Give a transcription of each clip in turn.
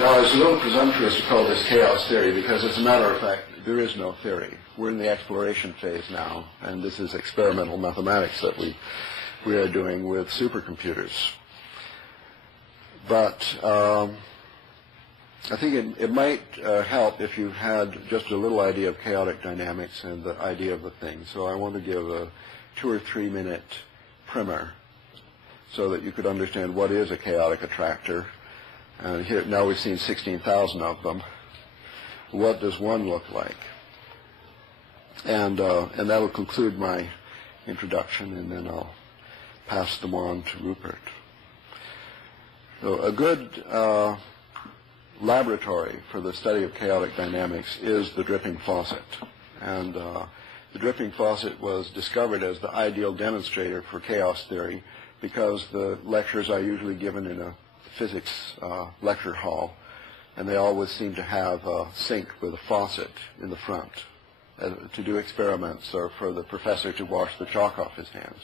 Now, it's a little presumptuous to call this chaos theory because, as a matter of fact, there is no theory. We're in the exploration phase now, and this is experimental mathematics that we are doing with supercomputers. But I think it might help if you had just a little idea of chaotic dynamics and the idea of the thing. So I want to give a 2 or 3 minute primer so that you could understand what is a chaotic attractor. And here now we've seen 16,000 of them. What does one look like? And that will conclude my introduction, and then I'll pass them on to Rupert. So a good laboratory for the study of chaotic dynamics is the dripping faucet. And the dripping faucet was discovered as the ideal demonstrator for chaos theory because the lectures are usually given in a physics lecture hall, and they always seem to have a sink with a faucet in the front to do experiments or for the professor to wash the chalk off his hands.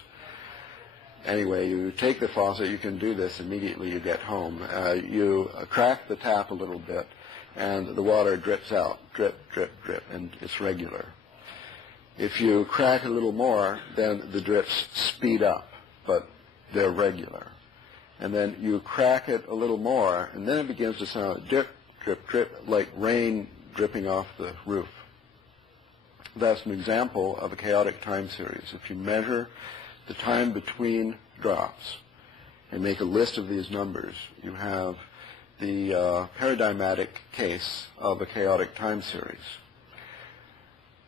Anyway, you take the faucet, you can do this immediately you get home. You crack the tap a little bit, and the water drips out, drip, drip, drip, and it's regular. If you crack a little more, then the drips speed up, but they're regular. And then you crack it a little more, and then it begins to sound drip, drip, drip, like rain dripping off the roof. That's an example of a chaotic time series. If you measure the time between drops and make a list of these numbers, you have the paradigmatic case of a chaotic time series.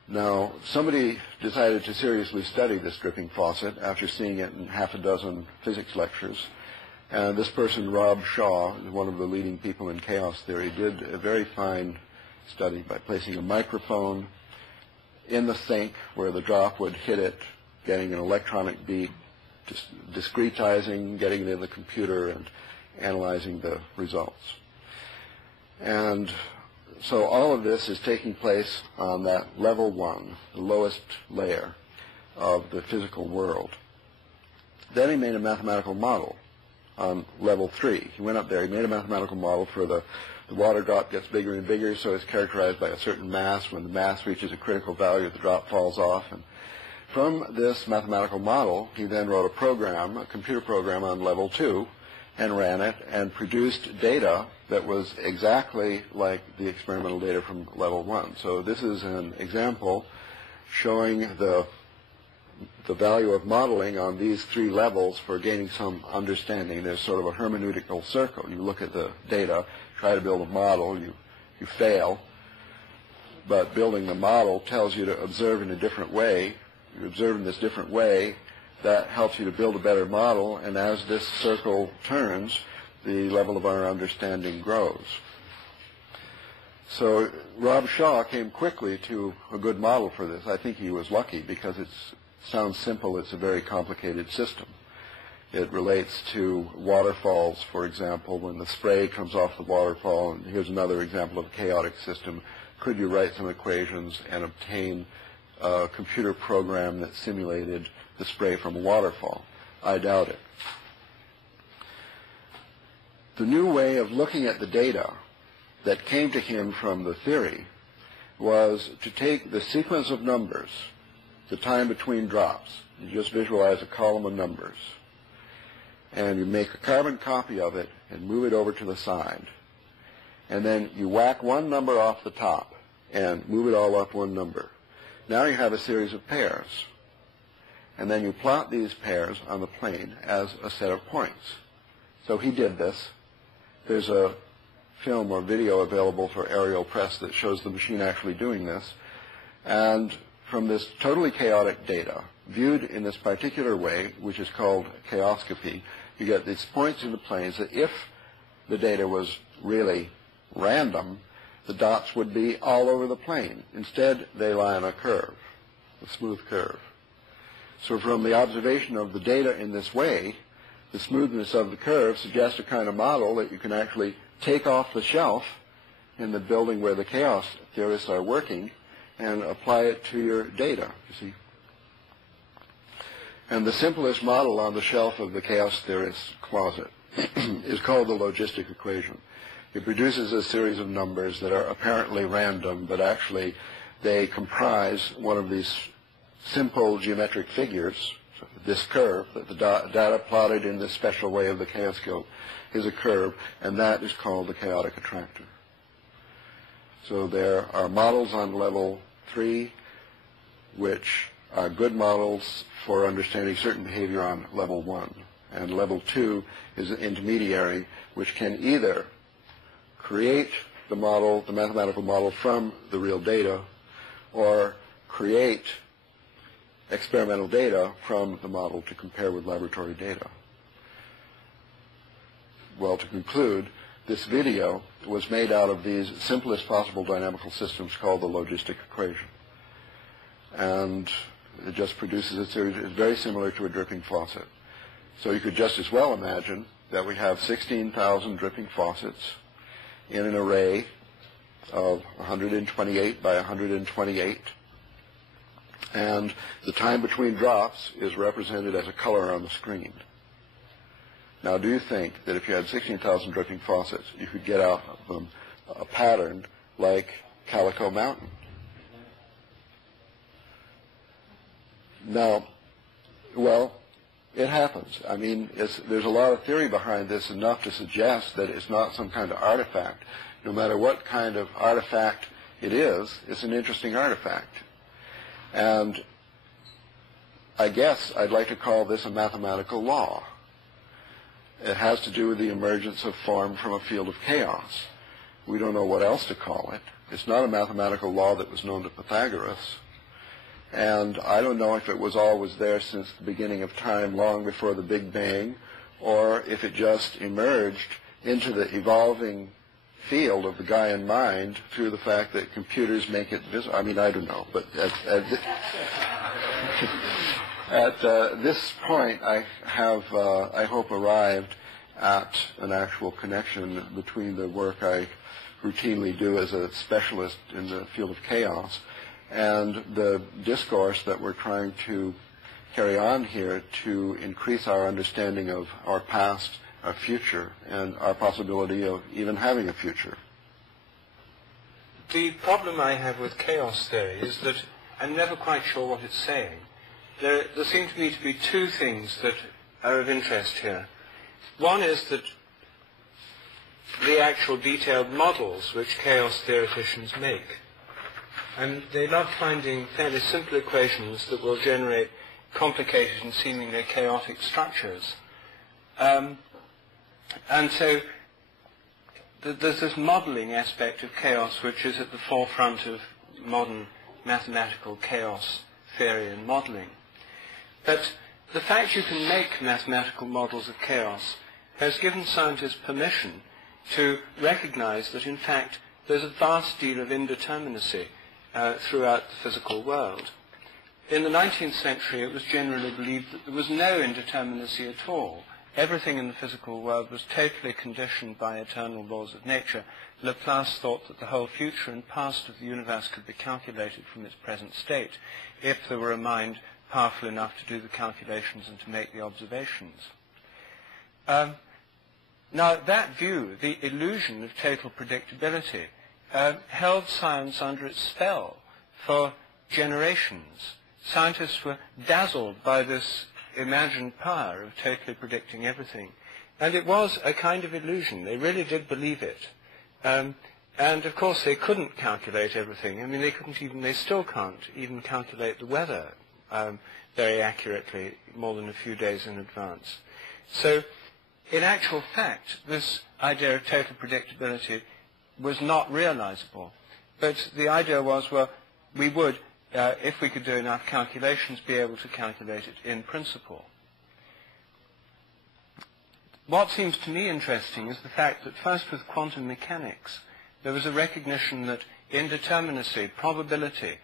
Now, somebody decided to seriously study this dripping faucet after seeing it in half a dozen physics lectures. And this person, Rob Shaw, one of the leading people in chaos theory, did a very fine study by placing a microphone in the sink where the drop would hit it, getting an electronic beat, discretizing, getting it in the computer, and analyzing the results. And so all of this is taking place on that level 1, the lowest layer of the physical world. Then he made a mathematical model on level 3. He went up there, he made a mathematical model for the water drop gets bigger and bigger, so it's characterized by a certain mass. When the mass reaches a critical value, the drop falls off. And from this mathematical model, he then wrote a program, a computer program on level 2, and ran it and produced data that was exactly like the experimental data from level 1. So this is an example showing the value of modeling on these 3 levels for gaining some understanding. There's sort of a hermeneutical circle. You look at the data, try to build a model, you fail, but building the model tells you to observe in a different way. You observe in this different way, that helps you to build a better model, and as this circle turns, the level of our understanding grows. So Rob Shaw came quickly to a good model for this. I think he was lucky because it sounds simple, it's a very complicated system. It relates to waterfalls, for example, when the spray comes off the waterfall, and here's another example of a chaotic system. Could you write some equations and obtain a computer program that simulated the spray from a waterfall? I doubt it. The new way of looking at the data that came to him from the theory was to take the sequence of numbers, the time between drops. You just visualize a column of numbers, and you make a carbon copy of it and move it over to the side. And then you whack one number off the top and move it all up one number. Now you have a series of pairs. And then you plot these pairs on the plane as a set of points. So he did this. There's a film or video available for aerial press that shows the machine actually doing this. And from this totally chaotic data, viewed in this particular way, which is called chaoscopy, you get these points in the planes that if the data was really random, the dots would be all over the plane. Instead, they lie on a curve, a smooth curve. So from the observation of the data in this way, the smoothness of the curve suggests a kind of model that you can actually take off the shelf in the building where the chaos theorists are working and apply it to your data, you see. And the simplest model on the shelf of the chaos theorist's closet is called the logistic equation. It produces a series of numbers that are apparently random, but actually they comprise one of these simple geometric figures. So this curve, that the data plotted in this special way of the chaos scope, is a curve, and that is called the chaotic attractor. So there are models on level 3 which are good models for understanding certain behavior on level 1. And level 2 is an intermediary which can either create the model, the mathematical model, from the real data, or create experimental data from the model to compare with laboratory data. Well, to conclude, this video was made out of these simplest possible dynamical systems called the logistic equation. And it just produces a series. It's very similar to a dripping faucet. So you could just as well imagine that we have 16,000 dripping faucets in an array of 128 by 128. And the time between drops is represented as a color on the screen. Now, do you think that if you had 16,000 dripping faucets, you could get out of them a pattern like Calico Mountain? Now, well, it happens. I mean, there's a lot of theory behind this, enough to suggest that it's not some kind of artifact. No matter what kind of artifact it is, it's an interesting artifact. And I guess I'd like to call this a mathematical law. It has to do with the emergence of form from a field of chaos. We don't know what else to call it. It's not a mathematical law that was known to Pythagoras. And I don't know if it was always there since the beginning of time, long before the Big Bang, or if it just emerged into the evolving field of the Gaian mind through the fact that computers make it visible. I mean, I don't know. But at this point, I have, I hope, arrived at an actual connection between the work I routinely do as a specialist in the field of chaos and the discourse that we're trying to carry on here to increase our understanding of our past, our future, and our possibility of even having a future. The problem I have with chaos theory is that I'm never quite sure what it's saying. There seem to me to be two things that are of interest here. One is that the actual detailed models which chaos theoreticians make. And they love finding fairly simple equations that will generate complicated and seemingly chaotic structures. And so there's this modeling aspect of chaos which is at the forefront of modern mathematical chaos theory and modeling. But the fact you can make mathematical models of chaos has given scientists permission to recognize that, in fact, there's a vast deal of indeterminacy throughout the physical world. In the 19th century, it was generally believed that there was no indeterminacy at all. Everything in the physical world was totally conditioned by eternal laws of nature. Laplace thought that the whole future and past of the universe could be calculated from its present state if there were a mind powerful enough to do the calculations and to make the observations. Now, that view, the illusion of total predictability, held science under its spell for generations. Scientists were dazzled by this imagined power of totally predicting everything. And it was a kind of illusion. They really did believe it. And, of course, they couldn't calculate everything. I mean, they still can't even calculate the weather very accurately more than a few days in advance. So, in actual fact, this idea of total predictability was not realizable. But the idea was, well, we would, if we could do enough calculations, be able to calculate it in principle. What seems to me interesting is the fact that first with quantum mechanics, there was a recognition that indeterminacy, probability,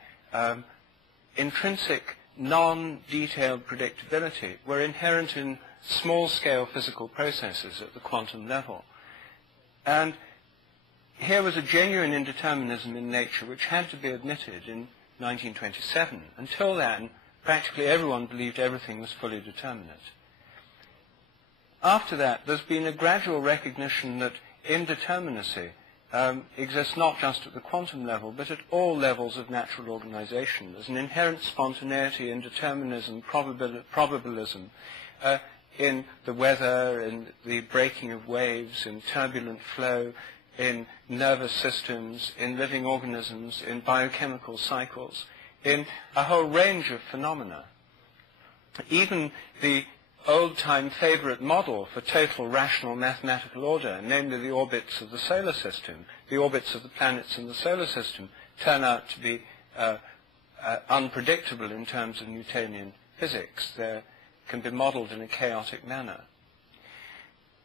intrinsic non-detailed predictability were inherent in small-scale physical processes at the quantum level. And here was a genuine indeterminism in nature which had to be admitted in 1927. Until then, practically everyone believed everything was fully determinate. after that, there's been a gradual recognition that indeterminacy exists not just at the quantum level, but at all levels of natural organization. There's an inherent spontaneity, indeterminism, probabilism in the weather, in the breaking of waves, in turbulent flow, in nervous systems, in living organisms, in biochemical cycles, in a whole range of phenomena. Even the old-time favorite model for total rational mathematical order, namely the orbits of the solar system, the orbits of the planets in the solar system, turn out to be unpredictable in terms of Newtonian physics. They can be modeled in a chaotic manner.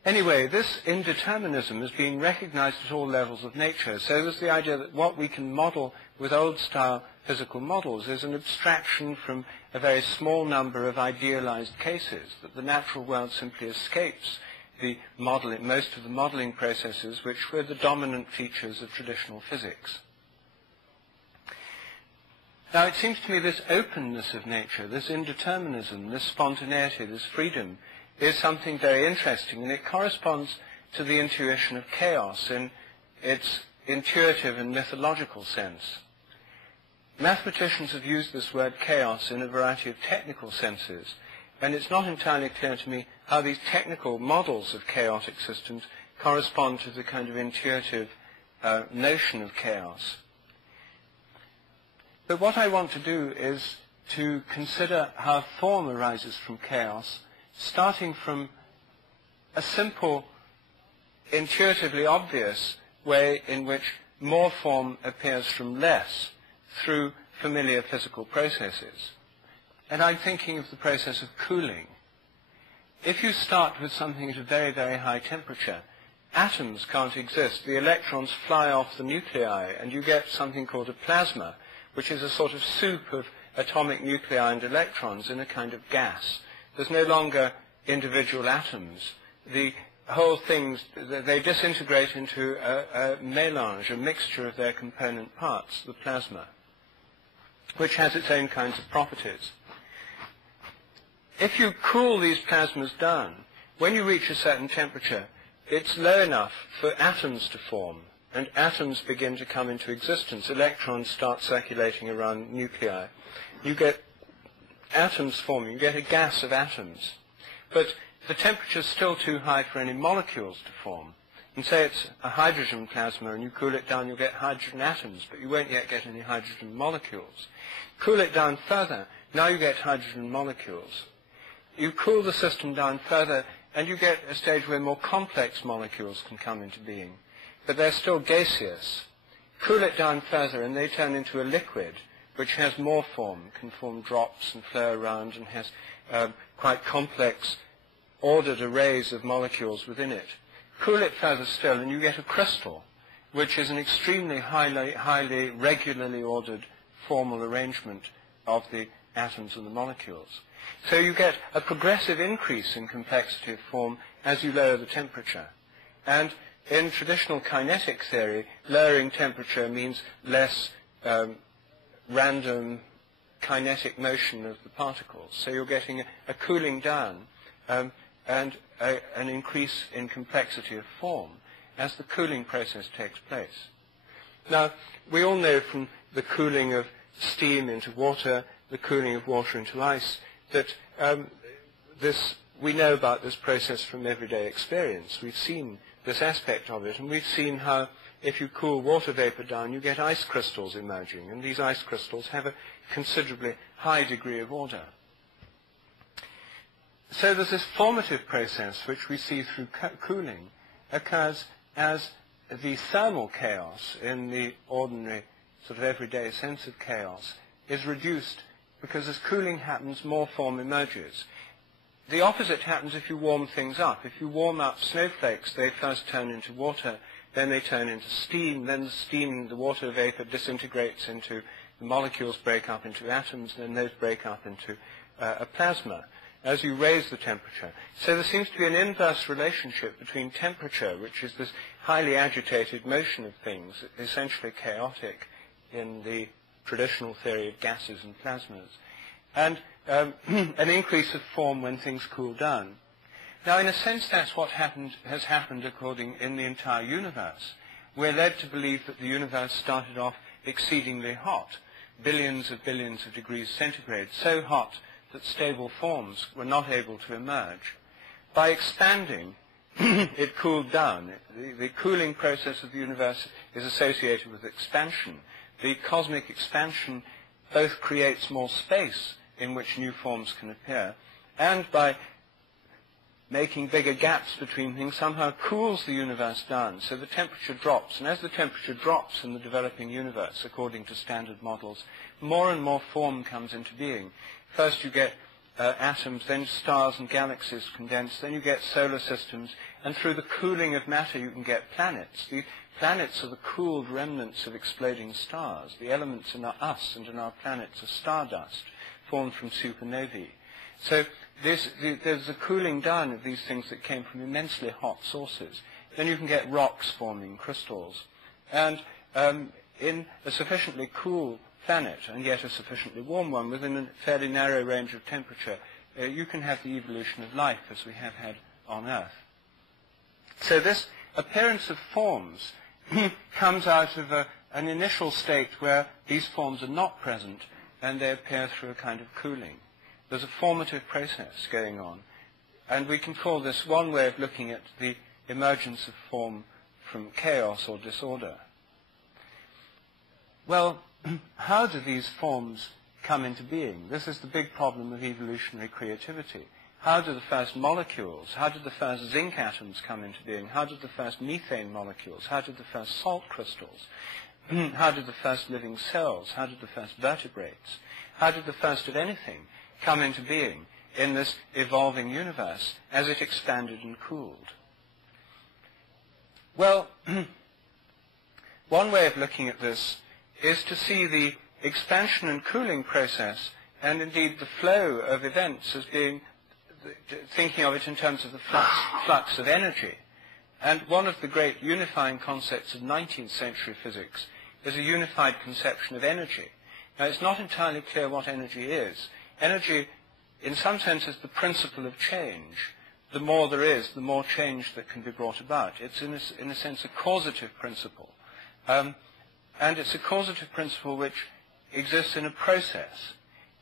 Anyway, this indeterminism is being recognized at all levels of nature. So there's the idea that what we can model with old-style physical models is an abstraction from a very small number of idealized cases, that the natural world simply escapes the modeling, most of the modeling processes which were the dominant features of traditional physics. Now, it seems to me this openness of nature, this indeterminism, this spontaneity, this freedom, is something very interesting, and it corresponds to the intuition of chaos in its intuitive and mythological sense. Mathematicians have used this word chaos in a variety of technical senses, and it's not entirely clear to me how these technical models of chaotic systems correspond to the kind of intuitive notion of chaos. But what I want to do is to consider how form arises from chaos, starting from a simple, intuitively obvious way in which more form appears from less through familiar physical processes. And I'm thinking of the process of cooling. If you start with something at a very, very high temperature, atoms can't exist. The electrons fly off the nuclei, and you get something called a plasma, which is a sort of soup of atomic nuclei and electrons in a kind of gas. There's no longer individual atoms. The whole things, they disintegrate into a mélange, a mixture of their component parts, the plasma, which has its own kinds of properties. If you cool these plasmas down, when you reach a certain temperature, it's low enough for atoms to form, and atoms begin to come into existence. Electrons start circulating around nuclei. You get atoms forming. You get a gas of atoms. But the temperature's still too high for any molecules to form. And say it's a hydrogen plasma, and you cool it down, you'll get hydrogen atoms, but you won't yet get any hydrogen molecules. Cool it down further, now you get hydrogen molecules. You cool the system down further, and you get a stage where more complex molecules can come into being. But they're still gaseous. Cool it down further, and they turn into a liquid, which has more form, can form drops and flow around, and has quite complex, ordered arrays of molecules within it. Cool it further still, and you get a crystal, which is an extremely highly regularly ordered formal arrangement of the atoms and the molecules. So you get a progressive increase in complexity of form as you lower the temperature. And in traditional kinetic theory, lowering temperature means less random kinetic motion of the particles. So you're getting a cooling down and an increase in complexity of form as the cooling process takes place. Now, we all know from the cooling of steam into water, the cooling of water into ice, that we know about this process from everyday experience. We've seen this aspect of it, and we've seen how if you cool water vapor down, you get ice crystals emerging, and these ice crystals have a considerably high degree of order. So there's this formative process which we see through cooling occurs as the thermal chaos in the ordinary sort of everyday sense of chaos is reduced because as cooling happens, more form emerges. The opposite happens if you warm things up. If you warm up snowflakes, they first turn into water, then they turn into steam, then the steam, the water vapor disintegrates into, the molecules break up into atoms, then those break up into a plasma as you raise the temperature. So there seems to be an inverse relationship between temperature, which is this highly agitated motion of things, essentially chaotic in the traditional theory of gases and plasmas, and an increase of form when things cool down. Now, in a sense, that's what has happened in the entire universe. We're led to believe that the universe started off exceedingly hot, billions of degrees centigrade, so hot that stable forms were not able to emerge. By expanding, it cooled down. The cooling process of the universe is associated with expansion. The cosmic expansion both creates more space in which new forms can appear, and by making bigger gaps between things, somehow cools the universe down, so the temperature drops. And as the temperature drops in the developing universe, according to standard models, more and more form comes into being. First you get atoms, then stars and galaxies condense, then you get solar systems, and through the cooling of matter you can get planets. The planets are the cooled remnants of exploding stars. The elements in us and in our planets are stardust, formed from supernovae. So there's a cooling down of these things that came from immensely hot sources. Then you can get rocks forming crystals. And in a sufficiently cool planet, and yet a sufficiently warm one, within a fairly narrow range of temperature, you can have the evolution of life as we have had on Earth. So this appearance of forms comes out of an initial state where these forms are not present, and they appear through a kind of cooling. There's a formative process going on, and we can call this one way of looking at the emergence of form from chaos or disorder. Well, how do these forms come into being? This is the big problem of evolutionary creativity. How do the first molecules, how did the first zinc atoms come into being? How did the first methane molecules? How did the first salt crystals? How did the first living cells? How did the first vertebrates? How did the first of anything come into being in this evolving universe as it expanded and cooled? Well, one way of looking at this is to see the expansion and cooling process, and indeed the flow of events, as being, thinking of it in terms of the flux of energy. And one of the great unifying concepts of 19th century physics is a unified conception of energy. Now, it's not entirely clear what energy is. Energy, in some sense, is the principle of change. The more there is, the more change that can be brought about. It's, in a sense, a causative principle. And it's a causative principle which exists in a process.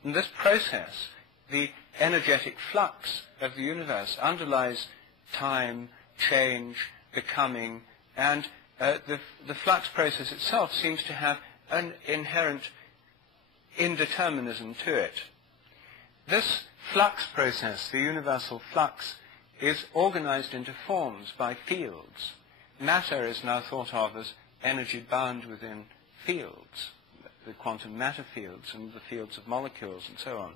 In this process, the energetic flux of the universe underlies time, change, becoming, and the flux process itself seems to have an inherent indeterminism to it. This flux process, the universal flux, is organized into forms by fields. Matter is now thought of as energy bound within fields, the quantum matter fields and the fields of molecules and so on.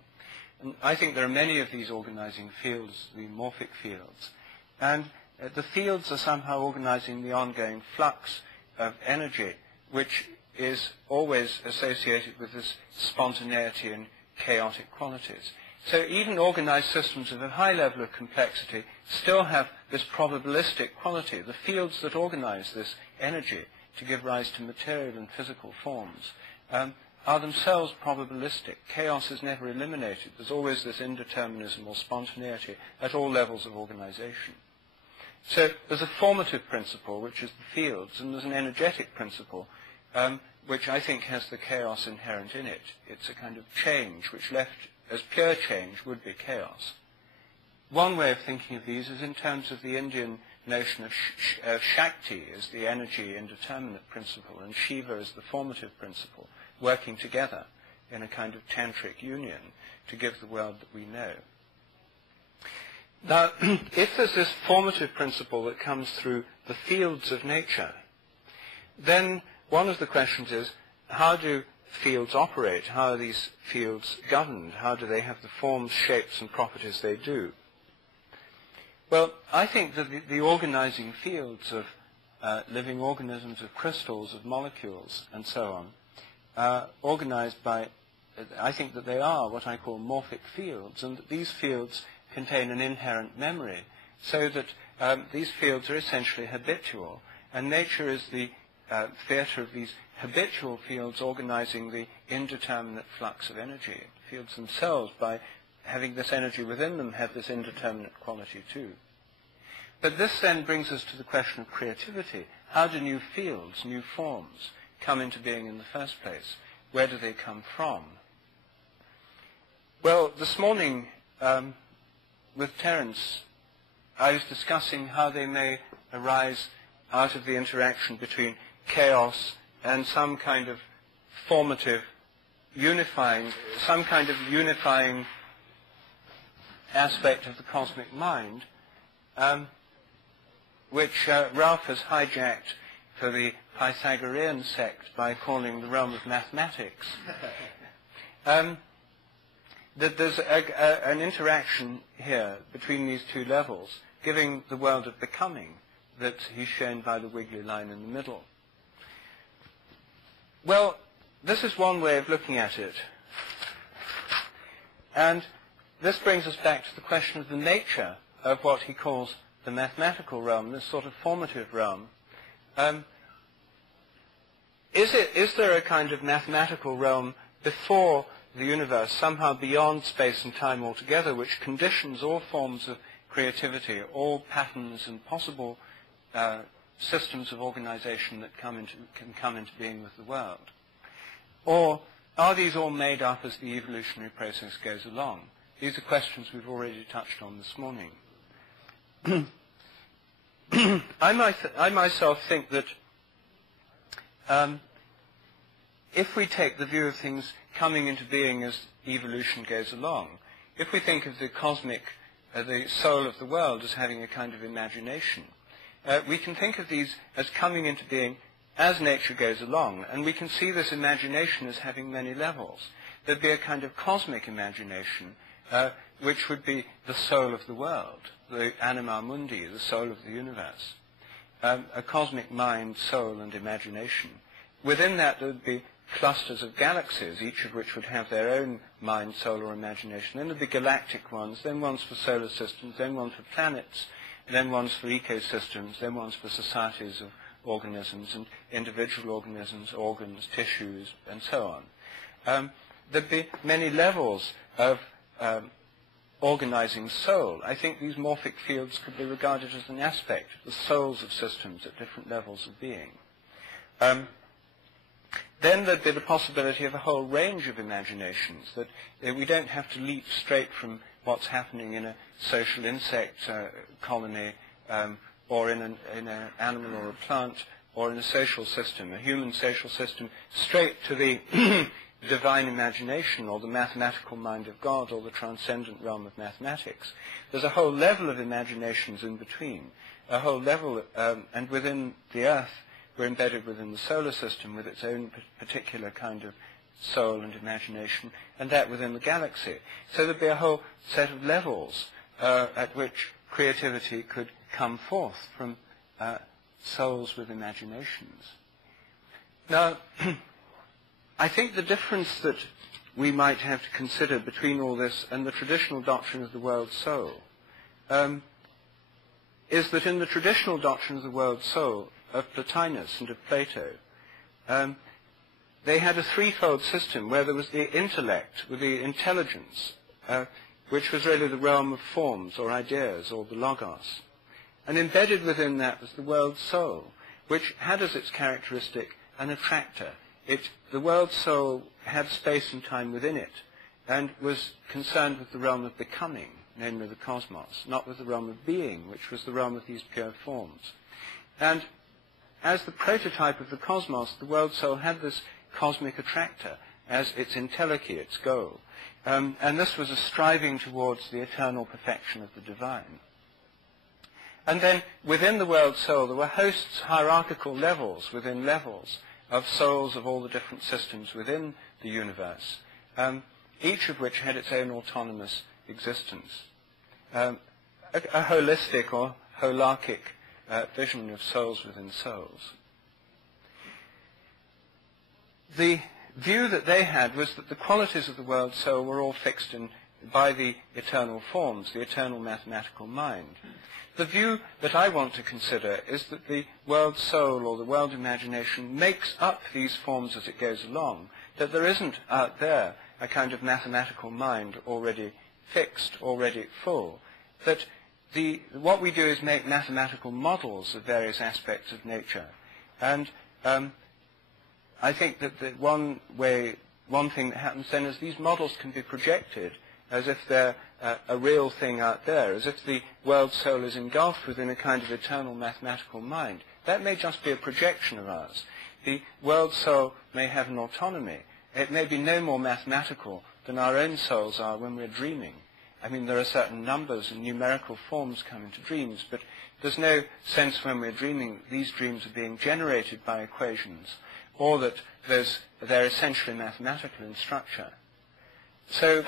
And I think there are many of these organizing fields, the morphic fields. And the fields are somehow organizing the ongoing flux of energy, which is always associated with this spontaneity and chaotic qualities. So even organized systems of a high level of complexity still have this probabilistic quality. The fields that organize this energy to give rise to material and physical forms are themselves probabilistic. Chaos is never eliminated. There's always this indeterminism or spontaneity at all levels of organization. So there's a formative principle, which is the fields, and there's an energetic principle, which I think has the chaos inherent in it. It's a kind of change, which left as pure change would be chaos. One way of thinking of these is in terms of the Indian notion of Shakti as the energy indeterminate principle, and Shiva as the formative principle, working together in a kind of tantric union to give the world that we know. Now, if there's this formative principle that comes through the fields of nature, then one of the questions is, how do fields operate? How are these fields governed? How do they have the forms, shapes, and properties they do? Well, I think that the organizing fields of living organisms, of crystals, of molecules, and so on, are organized by, I think that they are what I call morphic fields, and that these fields contain an inherent memory, so that these fields are essentially habitual, and nature is the theater of these habitual fields organizing the indeterminate flux of energy. Fields themselves, by having this energy within them, have this indeterminate quality too. But this then brings us to the question of creativity. How do new fields, new forms, come into being in the first place? Where do they come from? Well, this morning, with Terence, I was discussing how they may arise out of the interaction between chaos and some kind of formative, unifying aspect of the cosmic mind, which Ralph has hijacked for the Pythagorean sect by calling the realm of mathematics. That there's an interaction here between these two levels, giving the world of becoming that he's shown by the wiggly line in the middle. Well, this is one way of looking at it. And this brings us back to the question of the nature of what he calls the mathematical realm, this sort of formative realm. Is there a kind of mathematical realm before the universe, somehow beyond space and time altogether, which conditions all forms of creativity, all patterns and possible systems of organization that can come into being with the world? Or are these all made up as the evolutionary process goes along? These are questions we've already touched on this morning. I myself think that if we take the view of things coming into being as evolution goes along, if we think of the cosmic, the soul of the world as having a kind of imagination, we can think of these as coming into being as nature goes along, and we can see this imagination as having many levels. There'd be a kind of cosmic imagination, which would be the soul of the world, the anima mundi, the soul of the universe, a cosmic mind, soul, and imagination. Within that, there would be clusters of galaxies, each of which would have their own mind, soul, or imagination. Then there'd be galactic ones, then ones for solar systems, then ones for planets, then ones for ecosystems, then ones for societies of organisms and individual organisms, organs, tissues, and so on. There'd be many levels of organizing soul. I think these morphic fields could be regarded as an aspect, the souls of systems at different levels of being. Then there'd be the possibility of a whole range of imaginations, that we don't have to leap straight from what's happening in a social insect colony or in an animal or a plant or in a social system, a human social system, straight to the divine imagination or the mathematical mind of God or the transcendent realm of mathematics. There's a whole level of imaginations in between, a whole level, and within the Earth, we're embedded within the solar system with its own particular kind of soul and imagination, and that within the galaxy. So there'd be a whole set of levels at which creativity could come forth from souls with imaginations. Now, I think the difference that we might have to consider between all this and the traditional doctrine of the world soul is that in the traditional doctrine of the world soul of Plotinus and of Plato, they had a threefold system where there was the intellect, with the intelligence, which was really the realm of forms or ideas or the logos. And embedded within that was the world soul, which had as its characteristic an attractor. The world soul had space and time within it and was concerned with the realm of becoming, namely the cosmos, not with the realm of being, which was the realm of these pure forms. And as the prototype of the cosmos, the world soul had this cosmic attractor as its entelechy, its goal. And this was a striving towards the eternal perfection of the divine. And then within the world soul, there were hosts, hierarchical levels within levels of souls of all the different systems within the universe, each of which had its own autonomous existence. A holistic or holarchic vision of souls within souls. The view that they had was that the qualities of the world soul were all fixed by the eternal forms, the eternal mathematical mind. The view that I want to consider is that the world soul or the world imagination makes up these forms as it goes along, that there isn't out there a kind of mathematical mind already fixed, already full, that what we do is make mathematical models of various aspects of nature. And I think that one thing that happens then is these models can be projected as if they're a real thing out there, as if the world soul is engulfed within a kind of eternal mathematical mind. That may just be a projection of ours. The world soul may have an autonomy. It may be no more mathematical than our own souls are when we're dreaming. I mean, there are certain numbers and numerical forms come into dreams, but there's no sense when we're dreaming these dreams are being generated by equations, or that they're essentially mathematical in structure. So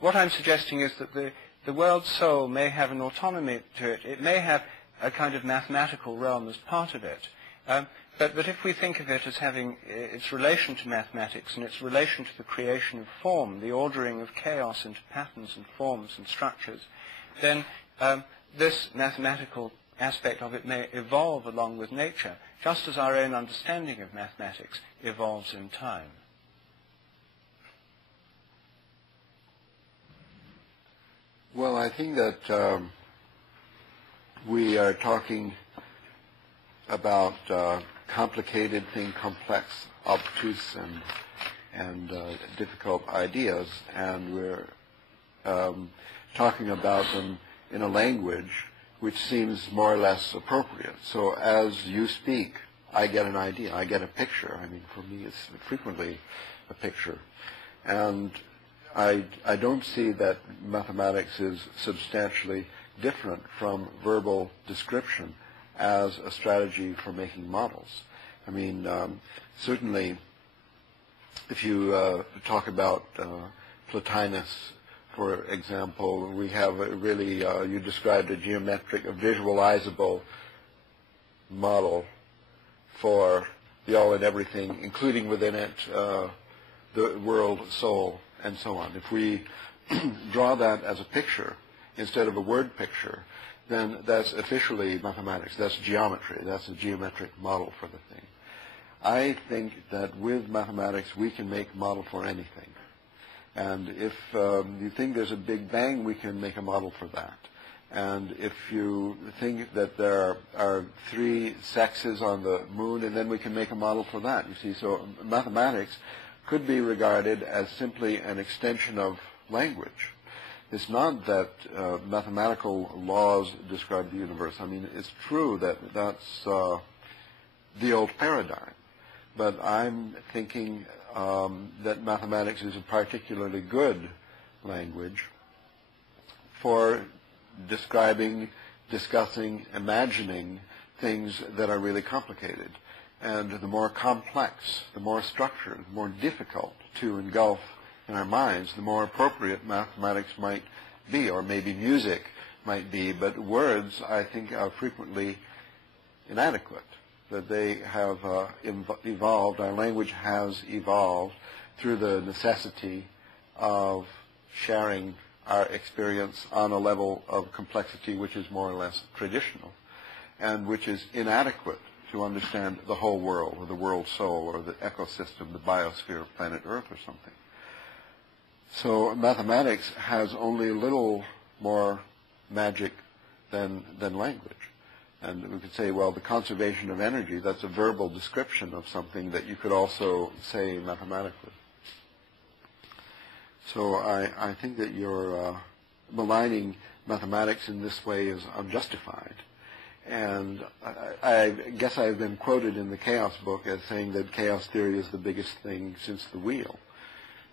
what I'm suggesting is that the world soul may have an autonomy to it. It may have a kind of mathematical realm as part of it. But if we think of it as having its relation to mathematics and its relation to the creation of form, the ordering of chaos into patterns and forms and structures, then this mathematical aspect of it may evolve along with nature, just as our own understanding of mathematics evolves in time. Well, I think that we are talking about complicated thing, complex, obtuse, and difficult ideas, and we're talking about them in a language which seems more or less appropriate. So as you speak, I get an idea, I get a picture. I mean, for me, it's frequently a picture. And I don't see that mathematics is substantially different from verbal description as a strategy for making models. I mean, certainly, if you talk about Plotinus, for example, we have you described a visualizable model for the all and everything, including within it the world, soul, and so on. If we draw that as a picture instead of a word picture, then that's officially mathematics. That's geometry. That's a geometric model for the thing. I think that with mathematics we can make a model for anything. And if you think there's a Big Bang, we can make a model for that. And if you think that there are 3 sexes on the moon, and then we can make a model for that, you see. So mathematics could be regarded as simply an extension of language. It's not that mathematical laws describe the universe. I mean, it's true that that's the old paradigm. But I'm thinking that mathematics is a particularly good language for describing, discussing, imagining things that are really complicated. And the more complex, the more structured, the more difficult to engulf in our minds, the more appropriate mathematics might be, or maybe music might be. But words, I think, are frequently inadequate, that they have evolved, our language has evolved through the necessity of sharing our experience on a level of complexity which is more or less traditional, and which is inadequate to understand the whole world, or the world soul, or the ecosystem, the biosphere of planet Earth or something. So mathematics has only a little more magic than language. And we could say, well, the conservation of energy, that's a verbal description of something that you could also say mathematically. So I think that your maligning mathematics in this way is unjustified. And I guess I've been quoted in the Chaos book as saying that chaos theory is the biggest thing since the wheel.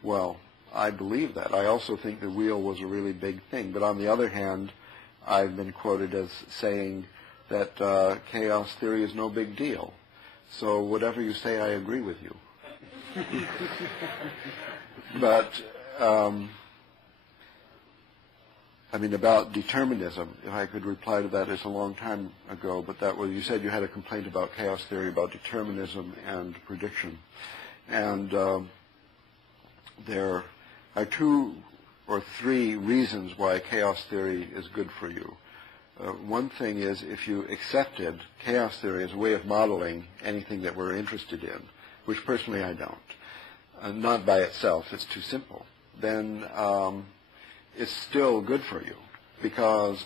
Well, I believe that. I also think the wheel was a really big thing. But on the other hand, I've been quoted as saying that chaos theory is no big deal. So whatever you say, I agree with you. But, I mean, about determinism, if I could reply to that, it's a long time ago, but that was, you said you had a complaint about chaos theory, about determinism and prediction. And there are 2 or 3 reasons why chaos theory is good for you. One thing is, if you accepted chaos theory as a way of modeling anything that we're interested in, which personally I don't, not by itself, it's too simple, then it's still good for you, because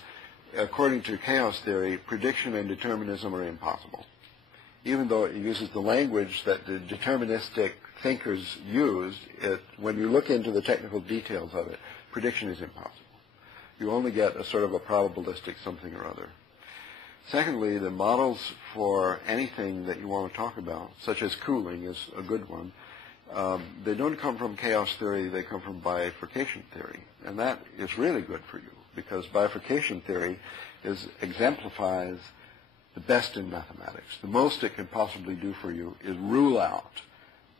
according to chaos theory, prediction and determinism are impossible. Even though it uses the language that the deterministic thinkers used, when you look into the technical details of it, prediction is impossible. You only get a sort of a probabilistic something or other. Secondly, the models for anything that you want to talk about, such as cooling is a good one, they don't come from chaos theory, they come bifurcation theory. And that is really good for you, because bifurcation theory exemplifies the best in mathematics. The most it can possibly do for you is rule out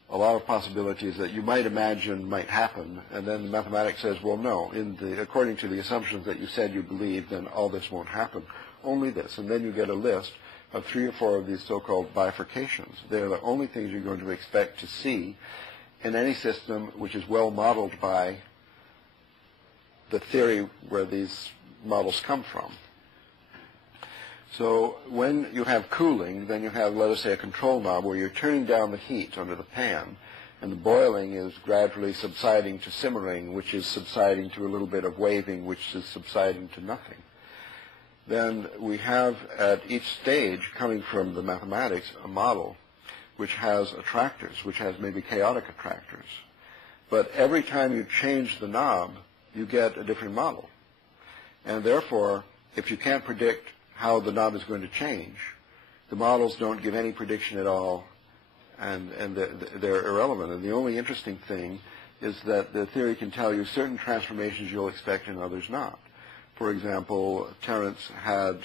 a lot of possibilities that you might imagine might happen, and then the mathematics says, well, no, according to the assumptions that you said you believe, then all this won't happen, only this. And then you get a list of 3 or 4 of these so-called bifurcations. They're the only things you're going to expect to see in any system which is well modeled by the theory where these models come from. So when you have cooling, then you have, let us say, a control knob where you're turning down the heat under the pan, and the boiling is gradually subsiding to simmering, which is subsiding to a little bit of waving, which is subsiding to nothing. Then we have at each stage, coming from the mathematics, a model which has attractors, which has maybe chaotic attractors. But every time you change the knob, you get a different model. And therefore, if you can't predict how the knob is going to change, the models don't give any prediction at all, and they're irrelevant. And the only interesting thing is that the theory can tell you certain transformations you'll expect and others not. For example, Terence had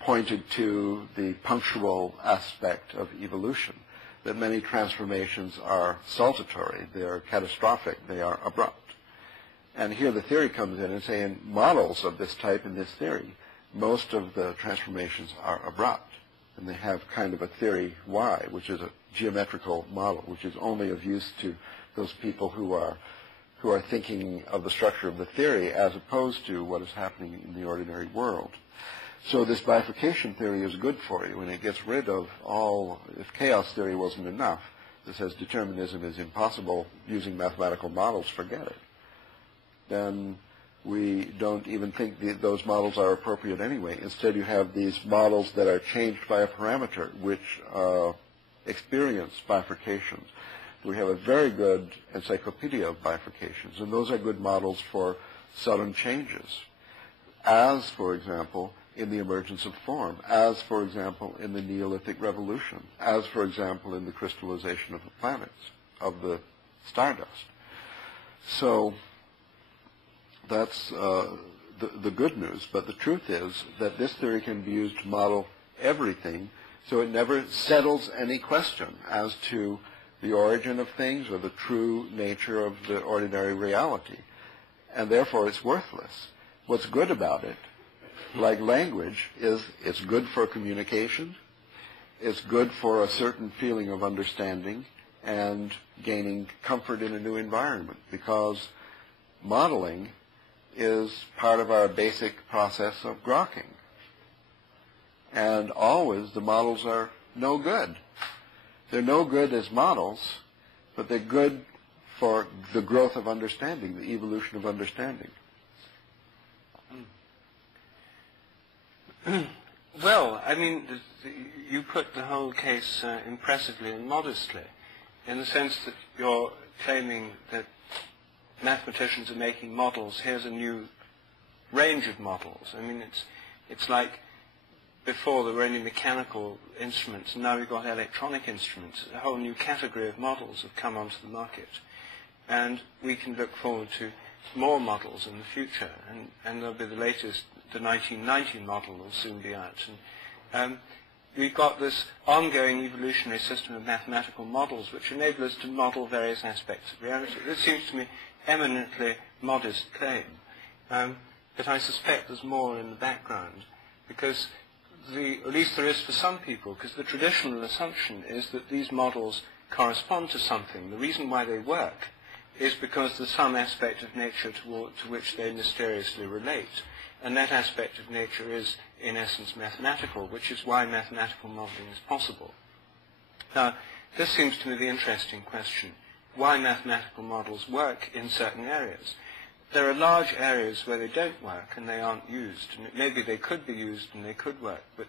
pointed to the punctual aspect of evolution, that many transformations are saltatory, they are catastrophic, they are abrupt. And here the theory comes in and saying models of this type in this theory, most of the transformations are abrupt, and they have kind of a theory Y, which is a geometrical model, which is only of use to those people who are thinking of the structure of the theory as opposed to what is happening in the ordinary world. So this bifurcation theory is good for you, and it gets rid of all, if chaos theory wasn't enough, that says determinism is impossible using mathematical models, forget it. Then we don't even think those models are appropriate anyway. Instead, you have these models that are changed by a parameter, which experience bifurcations. We have a very good encyclopedia of bifurcations, and those are good models for sudden changes, as, for example, in the emergence of form, as, for example, in the Neolithic Revolution, as, for example, in the crystallization of the planets, of the stardust. So that's the good news. But the truth is that this theory can be used to model everything, so it never settles any question as to the origin of things or the true nature of the ordinary reality. And therefore it's worthless. What's good about it, like language, is it's good for communication, it's good for a certain feeling of understanding and gaining comfort in a new environment, because modeling is part of our basic process of grokking. And always the models are no good. They're no good as models, but they're good for the growth of understanding, the evolution of understanding. Well, I mean, you put the whole case impressively and modestly, in the sense that you're claiming that mathematicians are making models. Here's a new range of models. I mean, it's like before there were only mechanical instruments, and now we've got electronic instruments. A whole new category of models have come onto the market. And we can look forward to more models in the future, and there'll be the latest, the 1990 model will soon be out. And we've got this ongoing evolutionary system of mathematical models which enable us to model various aspects of reality. This seems to me eminently modest claim, but I suspect there's more in the background, because at least there is for some people, because the traditional assumption is that these models correspond to something. The reason why they work is because there's some aspect of nature to which they mysteriously relate. And that aspect of nature is, in essence, mathematical, which is why mathematical modeling is possible. Now, this seems to me the interesting question, why mathematical models work in certain areas. there are large areas where they don't work and they aren't used. And maybe they could be used and they could work. But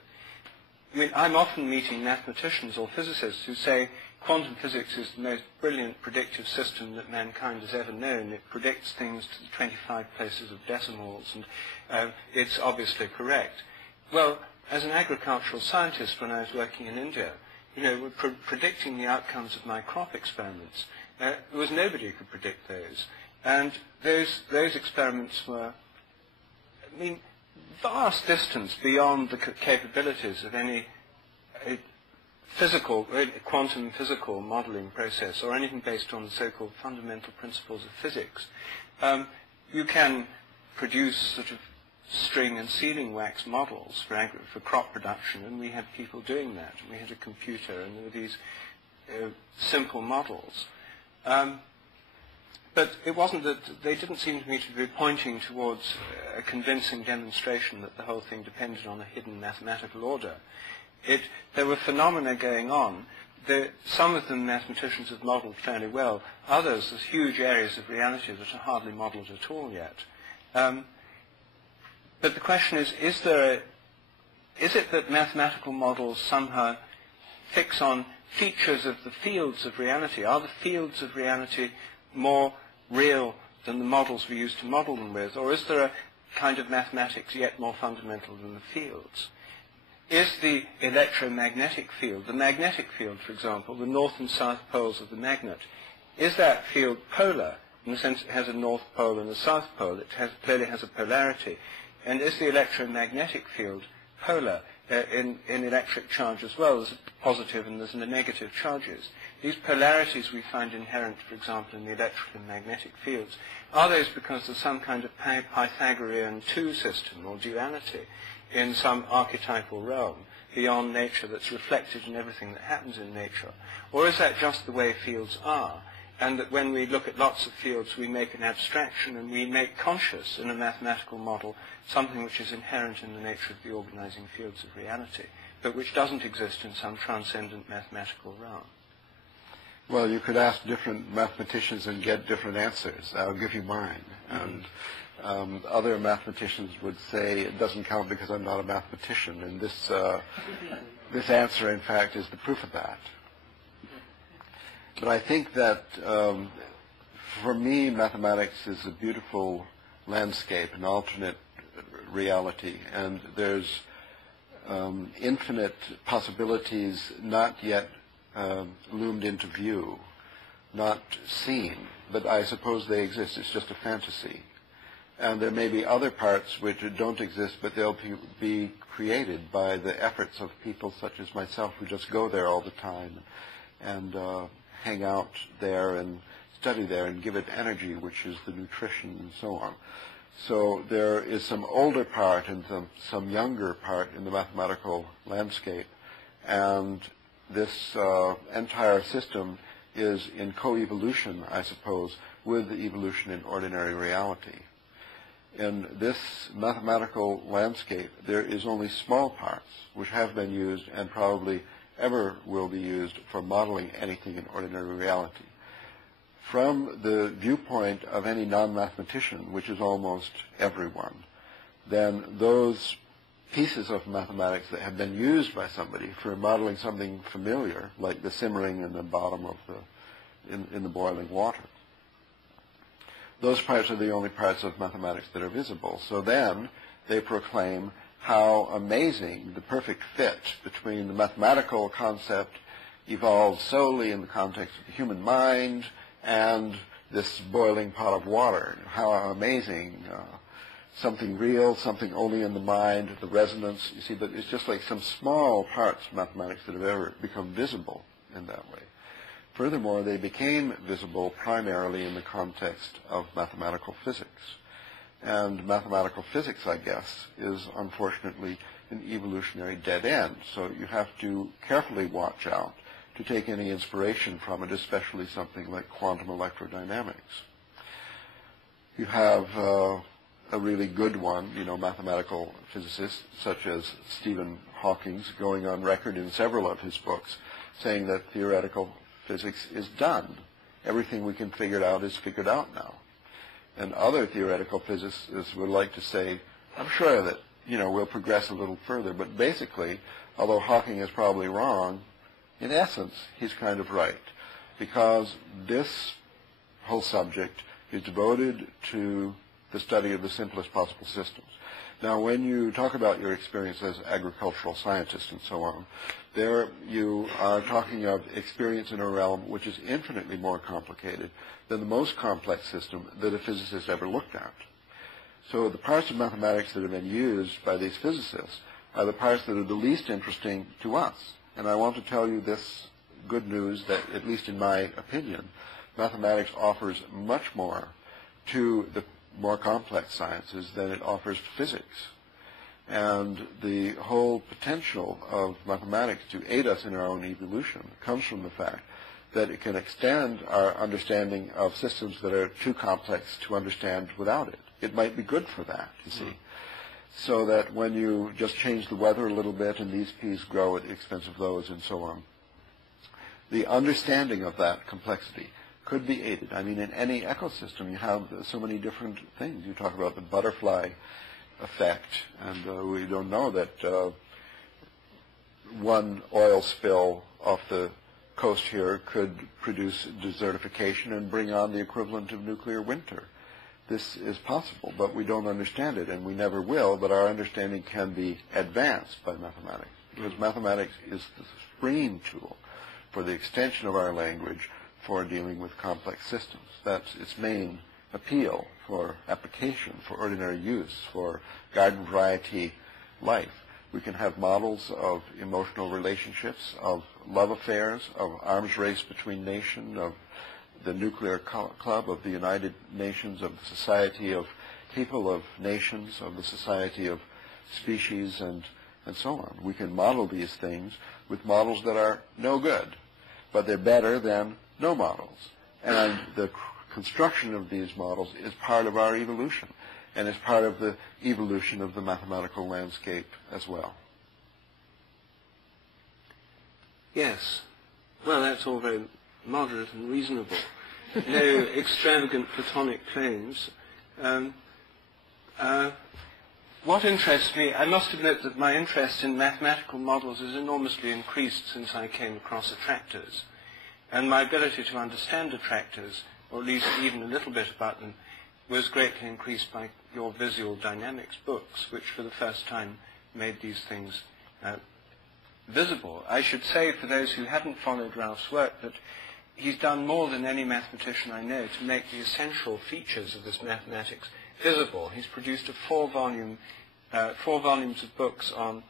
I mean, I'm often meeting mathematicians or physicists who say quantum physics is the most brilliant predictive system that mankind has ever known. It predicts things to the 25 places of decimals, and it's obviously correct. Well, as an agricultural scientist when I was working in India, we're predicting the outcomes of my crop experiments. There was nobody who could predict those. And those experiments were, I mean, vast distance beyond the capabilities of any quantum physical modeling process or anything based on the so-called fundamental principles of physics. You can produce sort of string and sealing wax models for crop production, and we had people doing that. And we had a computer, and there were these simple models. But it wasn't that they didn't seem to me to be pointing towards a convincing demonstration that the whole thing depended on a hidden mathematical order. There were phenomena going on. Some of them mathematicians have modeled fairly well. Others, there's huge areas of reality that are hardly modeled at all yet. But the question is it that mathematical models somehow fix on features of the fields of reality? Are the fields of reality more real than the models we use to model them with? Or is there a kind of mathematics yet more fundamental than the fields? Is the electromagnetic field, the magnetic field, for example, the north and south poles of the magnet, is that field polar, in the sense it has a north pole and a south pole? It clearly has a polarity. And is the electromagnetic field polar in electric charge as well? There's a positive and there's a negative charges. These polarities we find inherent, for example, in the electrical and magnetic fields. Are those because there's some kind of Pythagorean two system or duality in some archetypal realm beyond nature that's reflected in everything that happens in nature? Or is that just the way fields are, and that when we look at lots of fields we make an abstraction and we make conscious in a mathematical model something which is inherent in the nature of the organizing fields of reality, but which doesn't exist in some transcendent mathematical realm? Well, you could ask different mathematicians and get different answers. I'll give you mine. And other mathematicians would say it doesn't count because I'm not a mathematician. And this answer, in fact, is the proof of that. But I think that for me, mathematics is a beautiful landscape, an alternate reality. And there's infinite possibilities not yet loomed into view, not seen, but I suppose they exist. It's just a fantasy. And there may be other parts which don't exist, but they'll be created by the efforts of people such as myself who just go there all the time and hang out there and study there and give it energy, which is the nutrition and so on. So there is some older part and some younger part in the mathematical landscape, and this entire system is in co-evolution, I suppose, with the evolution in ordinary reality. In this mathematical landscape, there is only small parts which have been used and probably ever will be used for modeling anything in ordinary reality. From the viewpoint of any non-mathematician, which is almost everyone, then those pieces of mathematics that have been used by somebody for modeling something familiar, like the simmering in the bottom of in the boiling water, those parts are the only parts of mathematics that are visible. So then they proclaim how amazing the perfect fit between the mathematical concept evolved solely in the context of the human mind and this boiling pot of water. How amazing, something real, something only in the mind, the resonance, you see, but it's just like some small parts of mathematics that have ever become visible in that way. Furthermore, they became visible primarily in the context of mathematical physics. And mathematical physics, I guess, is unfortunately an evolutionary dead end. So you have to carefully watch out to take any inspiration from it, especially something like quantum electrodynamics. You have a really good one, mathematical physicists such as Stephen Hawking going on record in several of his books saying that theoretical physics is done. Everything we can figure out is figured out now. And other theoretical physicists would like to say, I'm sure that, we'll progress a little further, but basically, although Hawking is probably wrong, in essence, he's kind of right, because this whole subject is devoted to the study of the simplest possible systems. Now, when you talk about your experience as agricultural scientist and so on, there you are talking of experience in a realm which is infinitely more complicated than the most complex system that a physicist ever looked at. So the parts of mathematics that have been used by these physicists are the parts that are the least interesting to us. And I want to tell you this good news that, at least in my opinion, mathematics offers much more to the more complex sciences than it offers to physics. And the whole potential of mathematics to aid us in our own evolution comes from the fact that it can extend our understanding of systems that are too complex to understand without it. It might be good for that, you see. So that when you just change the weather a little bit and these peas grow at the expense of those and so on, the understanding of that complexity could be aided. I mean, in any ecosystem, you have so many different things. You talk about the butterfly effect, and we don't know that one oil spill off the coast here could produce desertification and bring on the equivalent of nuclear winter. This is possible, but we don't understand it, and we never will, but our understanding can be advanced by mathematics, because mathematics is the supreme tool for the extension of our language for dealing with complex systems. That's its main appeal for application, for ordinary use, for garden variety life. We can have models of emotional relationships, of love affairs, of arms race between nations, of the nuclear club, of the United Nations, of the Society of People of Nations, of the Society of Species, and so on. We can model these things with models that are no good, but they're better than no models. And the construction of these models is part of our evolution, and is part of the evolution of the mathematical landscape as well. Yes. Well, that's all very moderate and reasonable. No extravagant Platonic claims. What interests me, I must admit that my interest in mathematical models has enormously increased since I came across attractors. And my ability to understand attractors, or at least even a little bit about them, was greatly increased by your visual dynamics books, which for the first time made these things visible. I should say, for those who haven't followed Ralph's work, that he's done more than any mathematician I know to make the essential features of this mathematics visible. He's produced a four volumes of books on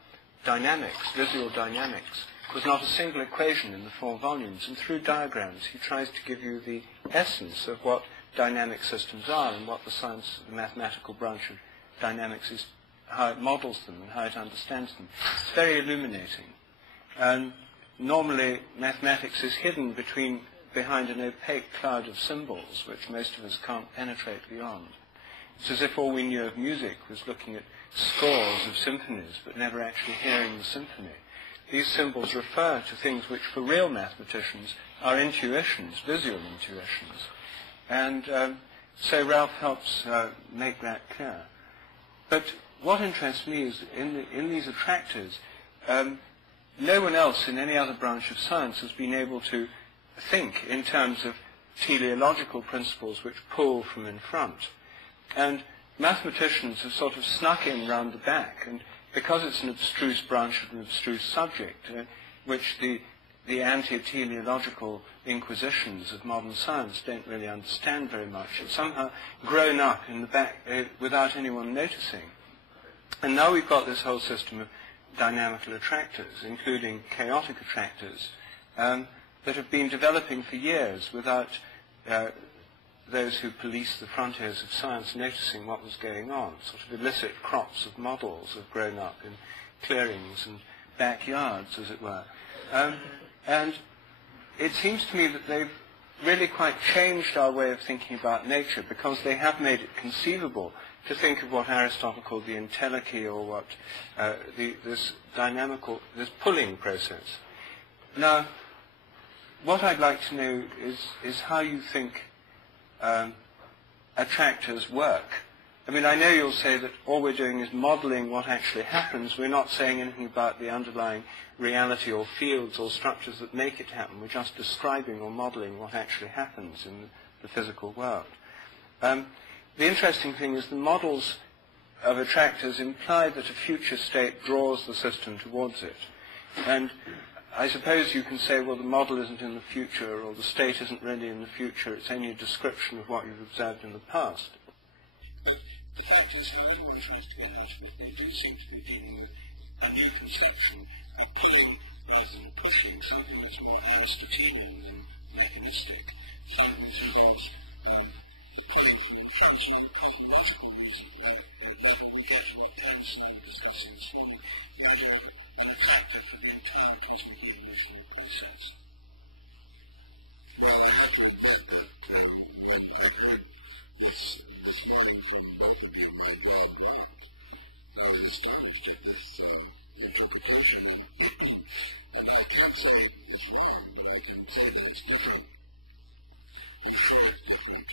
dynamics, visual dynamics. There's not a single equation in the 4 volumes, and through diagrams he tries to give you the essence of what dynamic systems are and what the science, the mathematical branch of dynamics is, how it models them and how it understands them. It's very illuminating. And normally mathematics is hidden behind an opaque cloud of symbols which most of us can't penetrate beyond. It's as if all we knew of music was looking at scores of symphonies but never actually hearing the symphony. These symbols refer to things which for real mathematicians are intuitions, visual intuitions. And so Ralph helps make that clear. But what interests me is in these attractors, no one else in any other branch of science has been able to think in terms of teleological principles which pull from in front. And mathematicians have sort of snuck in round the back, and because it's an abstruse branch of an abstruse subject, which the anti-teleological inquisitions of modern science don't really understand very much, it's somehow grown up in the back without anyone noticing. And now we've got this whole system of dynamical attractors, including chaotic attractors, that have been developing for years without those who police the frontiers of science noticing what was going on. Sort of illicit crops of models have grown up in clearings and backyards, as it were. And it seems to me that they've really quite changed our way of thinking about nature, because they have made it conceivable to think of what Aristotle called the entelechy, or what this pulling process. Now, what I'd like to know is how you think attractors work. I mean, I know you'll say that all we're doing is modeling what actually happens. We're not saying anything about the underlying reality or fields or structures that make it happen. We're just describing or modeling what actually happens in the physical world. The interesting thing is the models of attractors imply that a future state draws the system towards it. And I suppose you can say, well, the model isn't in the future, or the state isn't really in the future, it's only a description of what you've observed in the past. The fact is, however, we're trying to get out of what they do seem to be dealing with a new conception of pulling rather than pushing, something that's more Aristotelian than mechanistic. Finally, because the pulling comes from the biological reason, we get an intensity in possessing small, real, and attractive for the intelligence and the emotional process. Well, I think that is this time to do this interpretation and thinking, and I can't say it was wrong, I didn't say that it's different. I'm sure it's different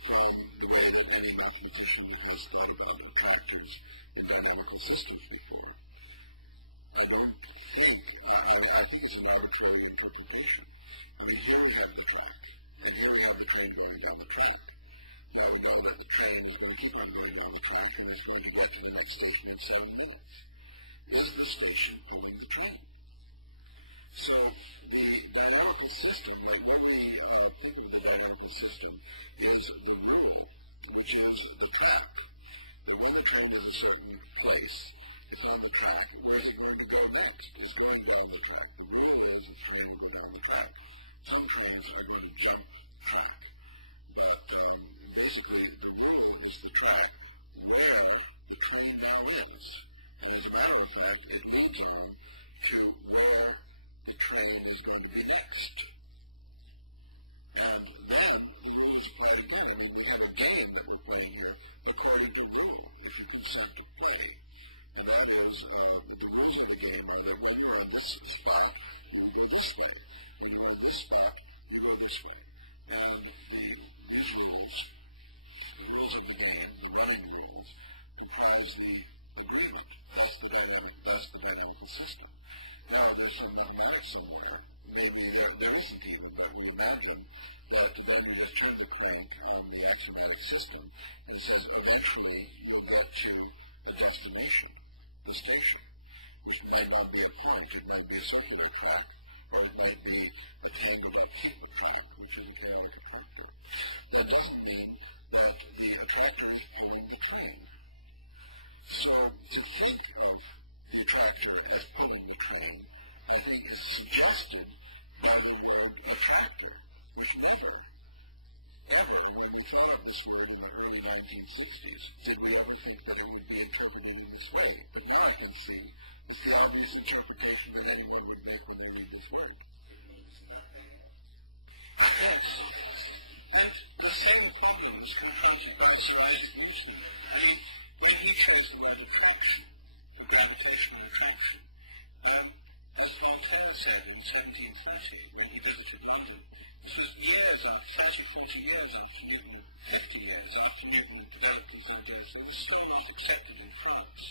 from the way that any mathematician has thought about attractors in their numerical systems before. I don't think I have these in order to interpretation. I mean, here we have the track, and here we have the train, here we have the track. We know that the train is moving up going on the track and is going to get to the next station in 7 minutes. This is the station going the train. So the diagonal system, like the diagonal system, is which is the track. But when the train is in a certain place, it's on the track, and where it's going to go next is going down the track. The railways and train going down the track. Some trains are going to jump the track. But basically, the road is the track where the train now ends. And as a matter of fact, it leads you to where the train is going to be next. And then the rules play again, and we have a game that we're playing here, according to the consent to play. And that is the rules of the game are that when you're at this spot, you're on this spot, you're on this spot, you're on this spot. And these rules of the game, the running rules, comprise the agreement, that's the dynamical system. Now, there's some of them back somewhere. Maybe there is indeed what we imagine, but when we try to play the axiomatic system, this is eventually led to the destination, the station, which may not be formed, it might be a singular track, or it might be the tangling cable track, which is a Carroll attractor. That doesn't mean that the attractor is part of the train. So, to think of the attractor as part of the train, I think is suggested by the word attractor, which never really thought this word in the early 1960s. Didn't really think that it would be interpreted in this way, but now I can see the theory's interpretation of anything would be including this word. And so, that the second problem is confronted by the Sheldrake notion of the brain, which pictures the word attraction, the gravitational attraction. This Voltaire said in 1730 when he visited London. This was years after, 40 years after Newton, 50 years after Newton developed these ideas that were still not accepted in France.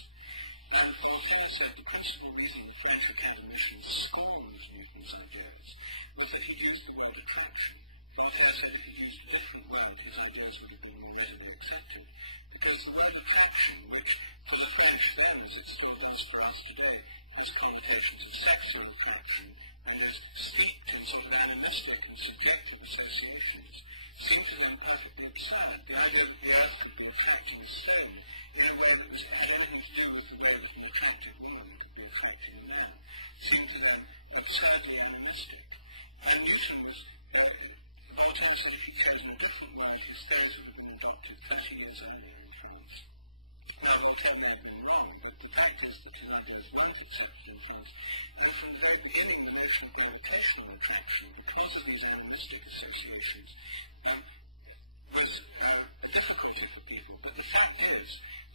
And Voltaire said the principal reason for phonetic evolution scorns Newton's ideas was that he used the word attraction. Voltaire said if he used a different word, his ideas would have been more readily accepted. Because the word attraction, which for the French families it still holds for us today, has connotations of sexual attraction and is steeped in sort of animalistic and subjective associations, seems to imply a big silent guide of the effort of attracting the sin in a way that was entirely to do with the word of the attractive woman that had been attracting a man, seems to them absurdly animalistic. And Newton was potentially carried in a different way. His theory had been adopted 30 years earlier in France. Now, Voltaire had been wrong, but the fact is that London is not accepted in France, and for the very meaning of which would be vocational attraction because of these animalistic associations. Was a difficulty for people, but the fact is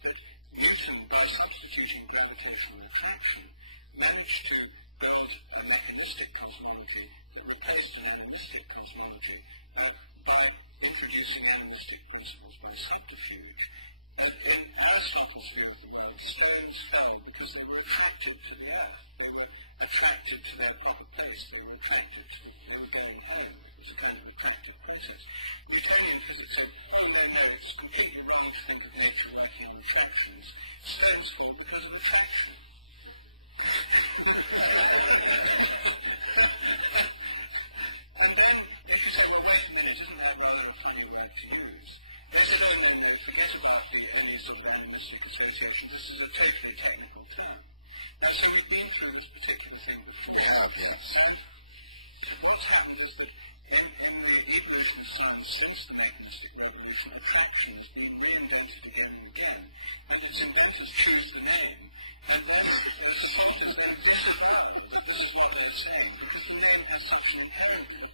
that Newton, by substituting gravitational attraction, managed to build a mechanistic cosmology that replaced an animalistic cosmology by introducing animalistic principles, by slaves because they were attracted to their public place, they were attracted to European air. It was a kind of attractive process. We tell you because it's a dynamics completely right that the age-breaking attractions, slaves were because of attraction. And then, if you say, well, right, that is like one of the experience. As I don't know from this part, the use of language, you could say this is a totally technical term. Now, some of the influence, particularly thing with what's happened is that in the evolution of science, since the magnetic revolution, attraction has been validated again and again, and it's a bit to choose the name. And this is not but this is not a saying, there is an assumption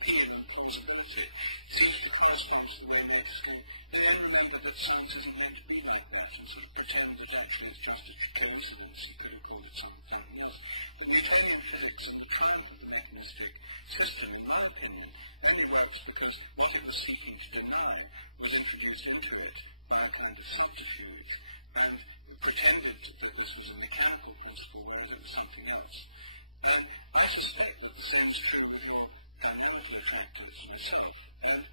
here that corresponds to it, seems to correspond to the magnetic. They don't know that science isn't going to be like that, and sort of pretend that actually it's just a coincidence and don't call it something else. But we don't have in the triangle magnetic system, in my opinion, and it works because what it was seeking to deny was introduced into it by a kind of subterfuge and pretended that this was a mechanical principle or it was something else. And I suspect that the same is true with your analogy attractors yourself. And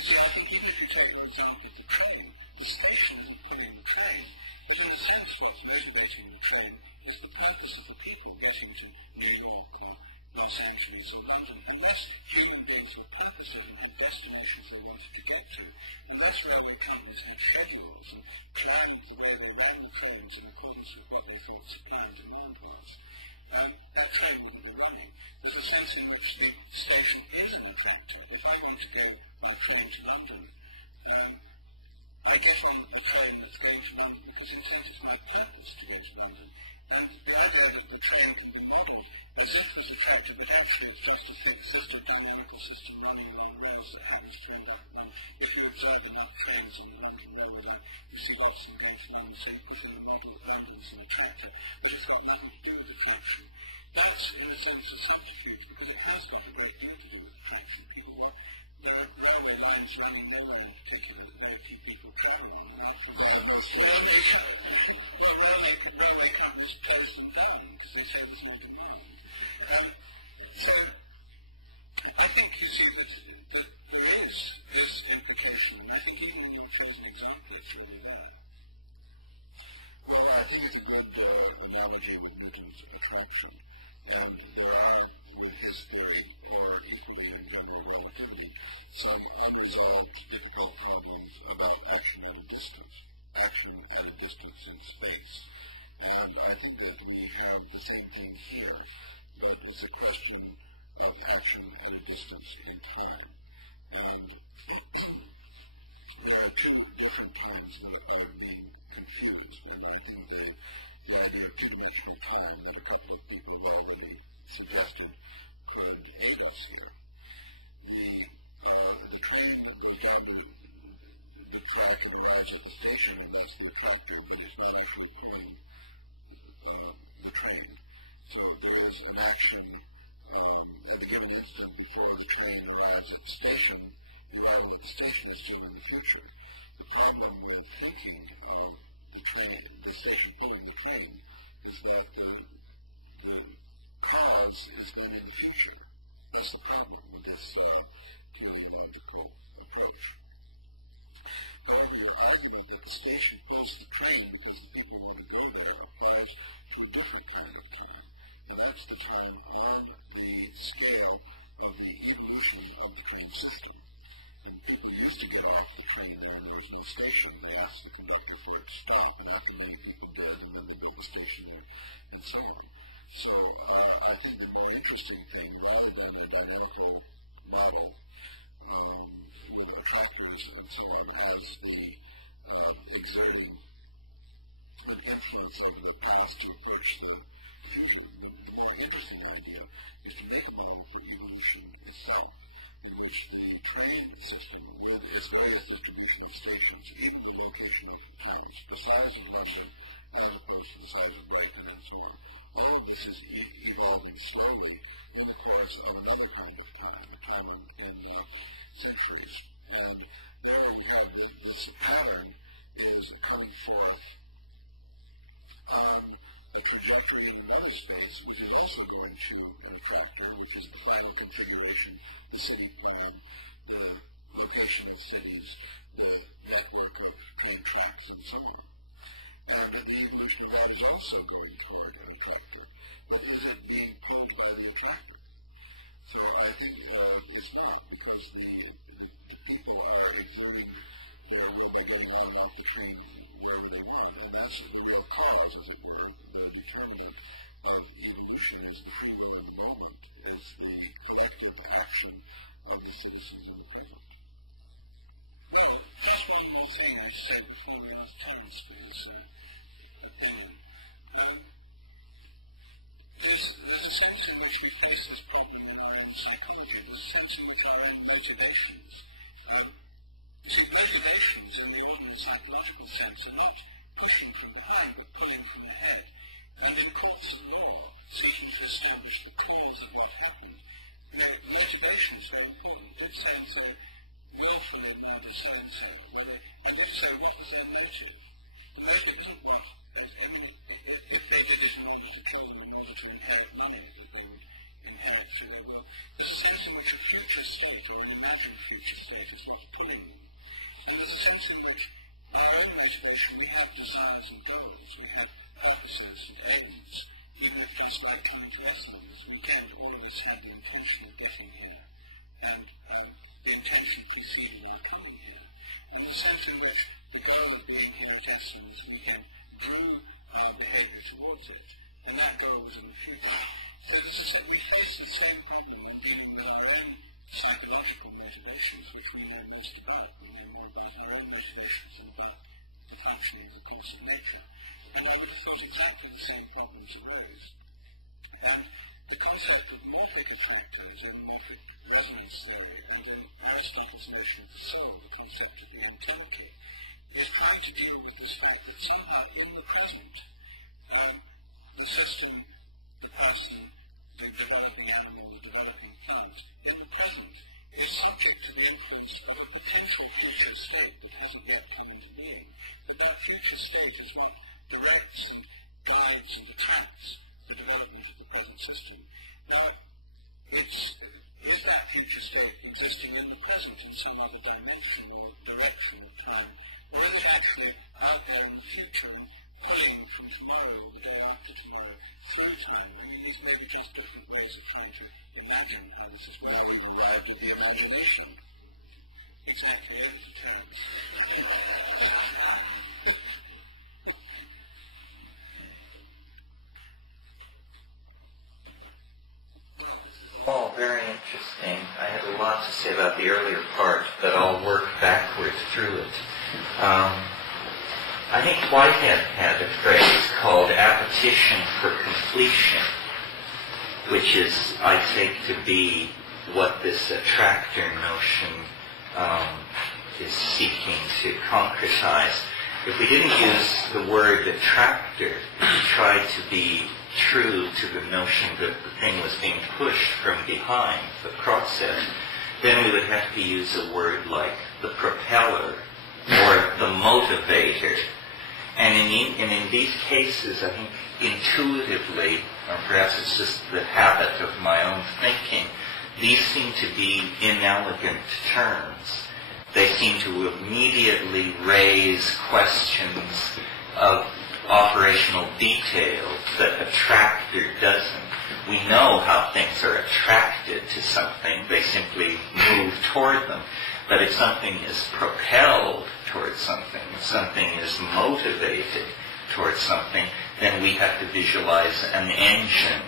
so that even if you take an example of the train, the station, the train, the essence of motivating the train is the purpose of the people getting to New York or Los Angeles or London. The rest human needs the purpose of the destinations they wanted to get to. The rest railway companies had schedules and trains and they were running trains in accordance with what they thought supply and demand was. That train wouldn't be running. There's a sense in which the station is an attractor. If I want to go by train to London, I get on the train that's going to London because it says my purpose to go to London. And the train in the model is simply attractive, but actually it's just a fixed system, a mechanical system running the rails that happens through that. If you observe enough trains in London, you see lots of one sequence in the middle of islands and attractor. It's got nothing to do with attraction. That's in a sense a subterfuge because it has got a great deal to do with attraction. There are the lines running their own, particularly the 90 people traveling on that. They come as best and because they say there's not to be on. So, I think you see that there is this implication, I think even in the first example from well, I think that the analogy with Newton's attraction, and there are in his theory or equally in some unresolved difficult problems about action at a distance in space. And I think that we have the same thing here, but it's a question of action at a distance in time. And there are two different times that are being confused when you think that the idea of two-dimensional time that a couple of people already suggested and angles here. The train, the track arrives at the station is the tractor that is ready for the train. So there's an action at the given instant before the train arrives at the station. The station is still in the future. The problem with thinking the train, the station pulling the train, is that the cause is not in the future. That's the problem with this teleological approach. You're arguing that the station pulls the train because the people will go there, arrives to a different kind of time. And that's the time of the scale of the evolution of the train system. We used to get off the train at the original station. They asked the conductor for it to stop, and I think they go down and then they build the station there, and so on. So I think the very interesting thing about the dynamical model, tractors and so on, has the exerting an influence over the past to which the more interesting idea is to make a model from the frequency, the location of cities, the network of gate tracks, and so on. And the English word is also going toward an attractor, rather than being pointed by the attractor. So I think it's not because the people are already feeling what they're getting off the train, everything wrong, and that's the real cause, as it were, the determinant of evolution is the free will of the moment. It's the collective action of the citizens of the present. Now, just one more thing I said before we lost Thomas, because there's a sense in which we face this problem in modern psychology, the sense in which our own imaginations. See, imaginations in the modern psychological sense are not pushing from behind, but pulling from ahead. And of course, seeking to establish the cause of what happened. The imaginations are important in sense that we often ignore the sense of when you say what is their nature, the nature isn't what if nature is not what it is, in order to inherit life, it will inherit through that will. The sense in which a future state or an imagined future state is not doing. And there's a sense in which our own motivation, we have desires and goals, we have purposes and aims, even if those were counter-estimates, we can't understand the intention of living here, and the intention to see what goal here. And the sense in which the goal being counter-estimates, we can prove our behavior towards it, and that goal is in the future. So this is that we face the same problem, even our own psychological motivations, which we have lost about when we were about our own motivations and about the functioning of the course of nature. And I would have thought exactly the same problems arose. And the concept of morphic effect and morphic resonance theory and Aristotle's notion of the soul, the concept of the ontology, is trying to deal with this fact that somehow in the present, the system, the person, the developing animal, the developing plant, in the present, is subject to the influence of a potential future state that hasn't yet come into being. That future state is what directs and guides and attracts the development of the present system. Now, is that future state existing in the present in some other dimension or direction or time? Or is it actually out there in the future, playing from tomorrow, the day after tomorrow, through time, where these maybe just different ways of trying to imagine things as well? We've arrived at the imagination. Exactly as it turns. Oh, very interesting. I had a lot to say about the earlier part, but I'll work backwards through it. I think Whitehead had a phrase called appetition for completion, which is, I take to be what this attractor notion is seeking to concretize. If we didn't use the word attractor, we tried to be true to the notion that the thing was being pushed from behind, the process, then we would have to use a word like the propeller or the motivator. And in these cases, I think intuitively, or perhaps it's just the habit of my own thinking, these seem to be inelegant terms. They seem to immediately raise questions of operational detail that attractor doesn't. We know how things are attracted to something. They simply move toward them. But if something is propelled towards something, if something is motivated towards something, then we have to visualize an engine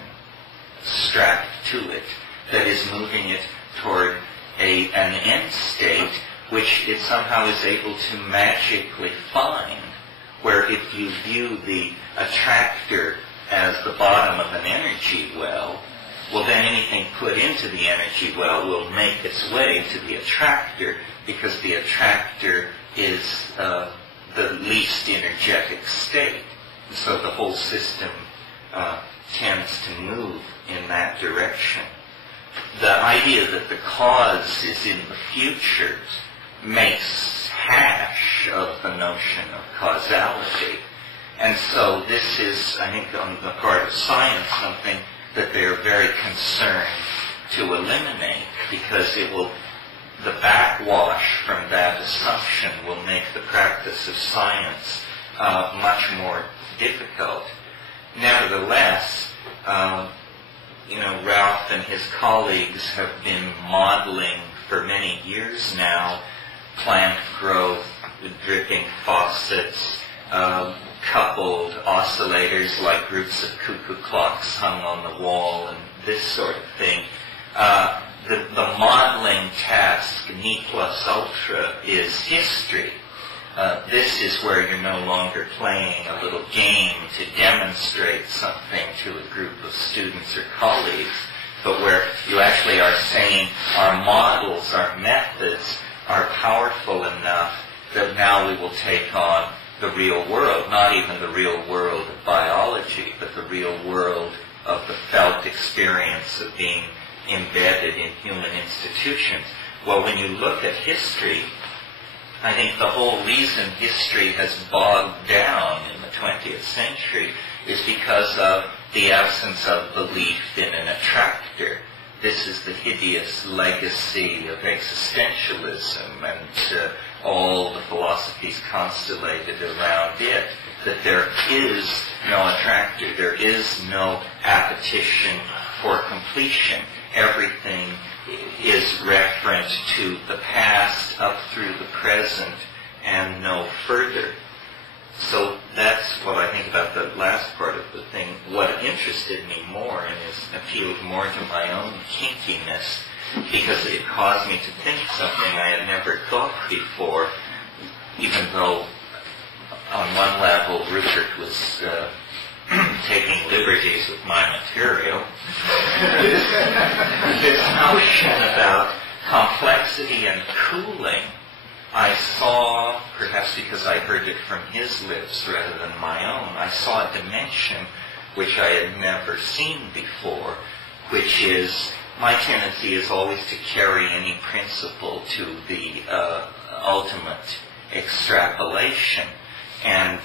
strapped to it that is moving it toward an end state which it somehow is able to magically find, where if you view the attractor as the bottom of an energy well, then anything put into the energy well will make its way to the attractor, because the attractor is the least energetic state. So the whole system tends to move in that direction. The idea that the cause is in the future makes hash of the notion of causality. And so this is, I think, on the part of science, something that they're very concerned to eliminate, because it will, the backwash from that assumption will make the practice of science much more difficult. Nevertheless, Ralph and his colleagues have been modeling for many years now plant growth, dripping faucets, coupled oscillators like groups of cuckoo clocks hung on the wall, and this sort of thing. The modeling task, ne plus ultra, is history. This is where you're no longer playing a little game to demonstrate something to a group of students or colleagues, but where you actually are saying our models, our methods are powerful enough that now we will take on the real world, not even the real world of biology, but the real world of the felt experience of being embedded in human institutions. Well, when you look at history, I think the whole reason history has bogged down in the 20th century is because of the absence of belief in an attractor. This is the hideous legacy of existentialism and all the philosophies constellated around it, that there is no attractor, there is no appetition for completion. Everything is referent to the past up through the present and no further. So that's what I think about the last part of the thing. What interested me more and is appealed more to my own kinkiness, because it caused me to think something I had never thought before, even though on one level Rupert was taking liberties with my material. This notion about complexity and cooling, I saw, perhaps because I heard it from his lips rather than my own, I saw a dimension which I had never seen before, which is, my tendency is always to carry any principle to the ultimate extrapolation. And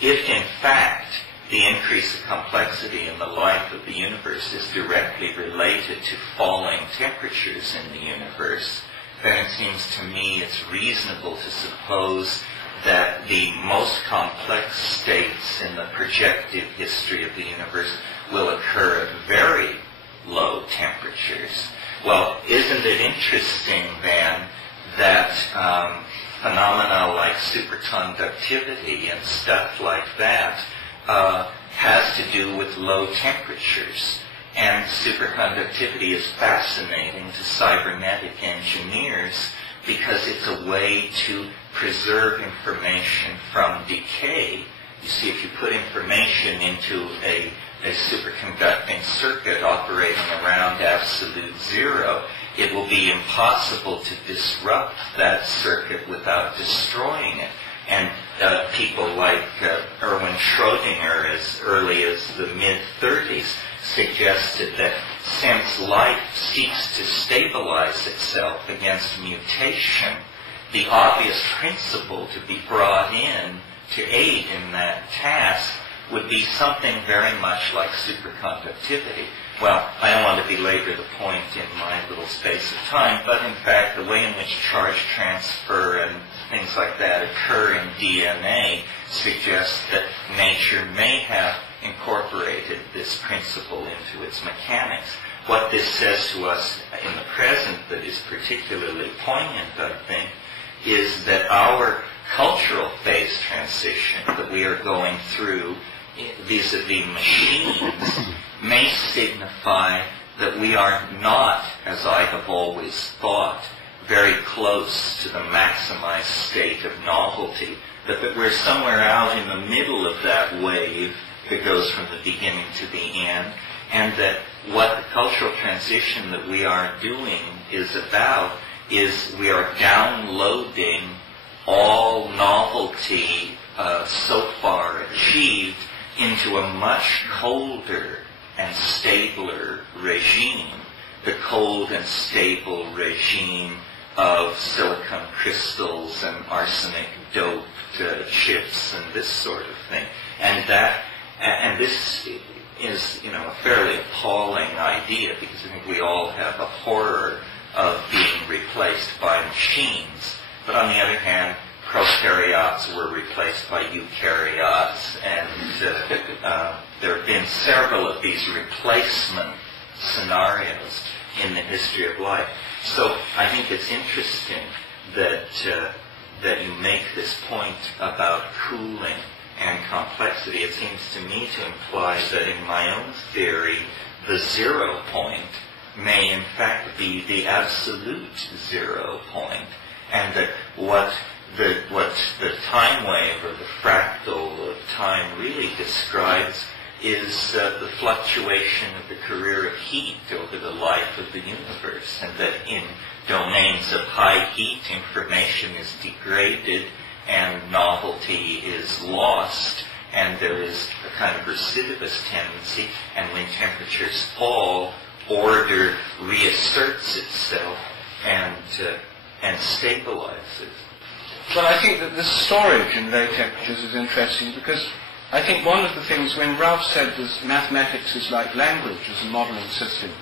if in fact the increase of complexity in the life of the universe is directly related to falling temperatures in the universe, then it seems to me it's reasonable to suppose that the most complex states in the projective history of the universe will occur at very low temperatures. Well, isn't it interesting then that phenomena like superconductivity and stuff like that has to do with low temperatures? And superconductivity is fascinating to cybernetic engineers because it's a way to preserve information from decay. You see, if you put information into a superconducting circuit operating around absolute zero, it will be impossible to disrupt that circuit without destroying it. And people like Erwin Schrödinger, as early as the mid-30s, suggested that since life seeks to stabilize itself against mutation, the obvious principle to be brought in to aid in that task would be something very much like superconductivity. Well, I don't want to belabor the point in my little space of time, but in fact the way in which charge transfer and things like that occur in DNA suggests that nature may have incorporated this principle into its mechanics. What this says to us in the present that is particularly poignant, I think, is that our cultural phase transition that we are going through vis-a-vis machines may signify that we are not, as I have always thought, very close to the maximized state of novelty, but that we're somewhere out in the middle of that wave that goes from the beginning to the end, and that what the cultural transition that we are doing is about is we are downloading all novelty so far achieved into a much colder and stabler regime, the cold and stable regime of silicon crystals and arsenic doped chips and this sort of thing. And this is, a fairly appalling idea, because I think we all have a horror of being replaced by machines. But on the other hand, prokaryotes were replaced by eukaryotes, and there have been several of these replacement scenarios in the history of life. So I think it's interesting that you make this point about cooling and complexity. It seems to me to imply that in my own theory, the 0 point may in fact be the absolute 0 point, and that what the time wave or the fractal of time really describes is the fluctuation of the career of heat over the life of the universe, and that in domains of high heat, information is degraded and novelty is lost, and there is a kind of recidivist tendency, and when temperatures fall, order reasserts itself and stabilizes. Well, I think that the storage in low temperatures is interesting, because I think one of the things, when Ralph said that mathematics is like language as a modeling system,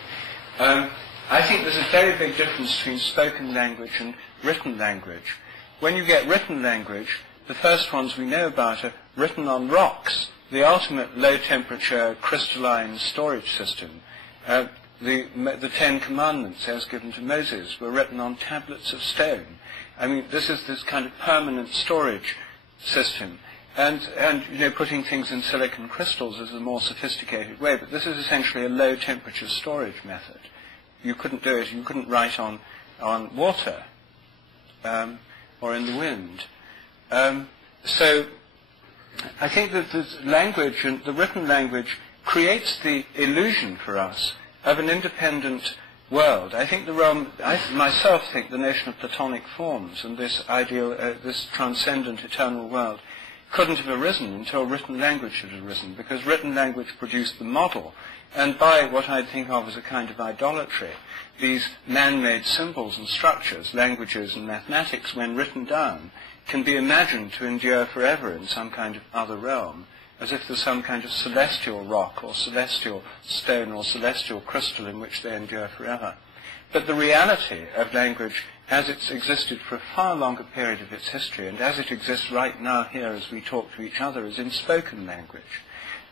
I think there's a very big difference between spoken language and written language. When you get written language, the first ones we know about are written on rocks, the ultimate low-temperature crystalline storage system. The Ten Commandments, as given to Moses, were written on tablets of stone. I mean, this is this kind of permanent storage system. And putting things in silicon crystals is a more sophisticated way, but this is essentially a low-temperature storage method. You couldn't do it. You couldn't write on water or in the wind. So I think that the language, and the written language, creates the illusion for us of an independent world. I think I myself think the notion of Platonic forms and this ideal, this transcendent eternal world couldn't have arisen until written language had arisen, because written language produced the model. And by what I'd think of as a kind of idolatry, these man-made symbols and structures, languages and mathematics, when written down, can be imagined to endure forever in some kind of other realm, as if there's some kind of celestial rock or celestial stone or celestial crystal in which they endure forever. But the reality of language, as it's existed for a far longer period of its history, and as it exists right now here as we talk to each other, is in spoken language.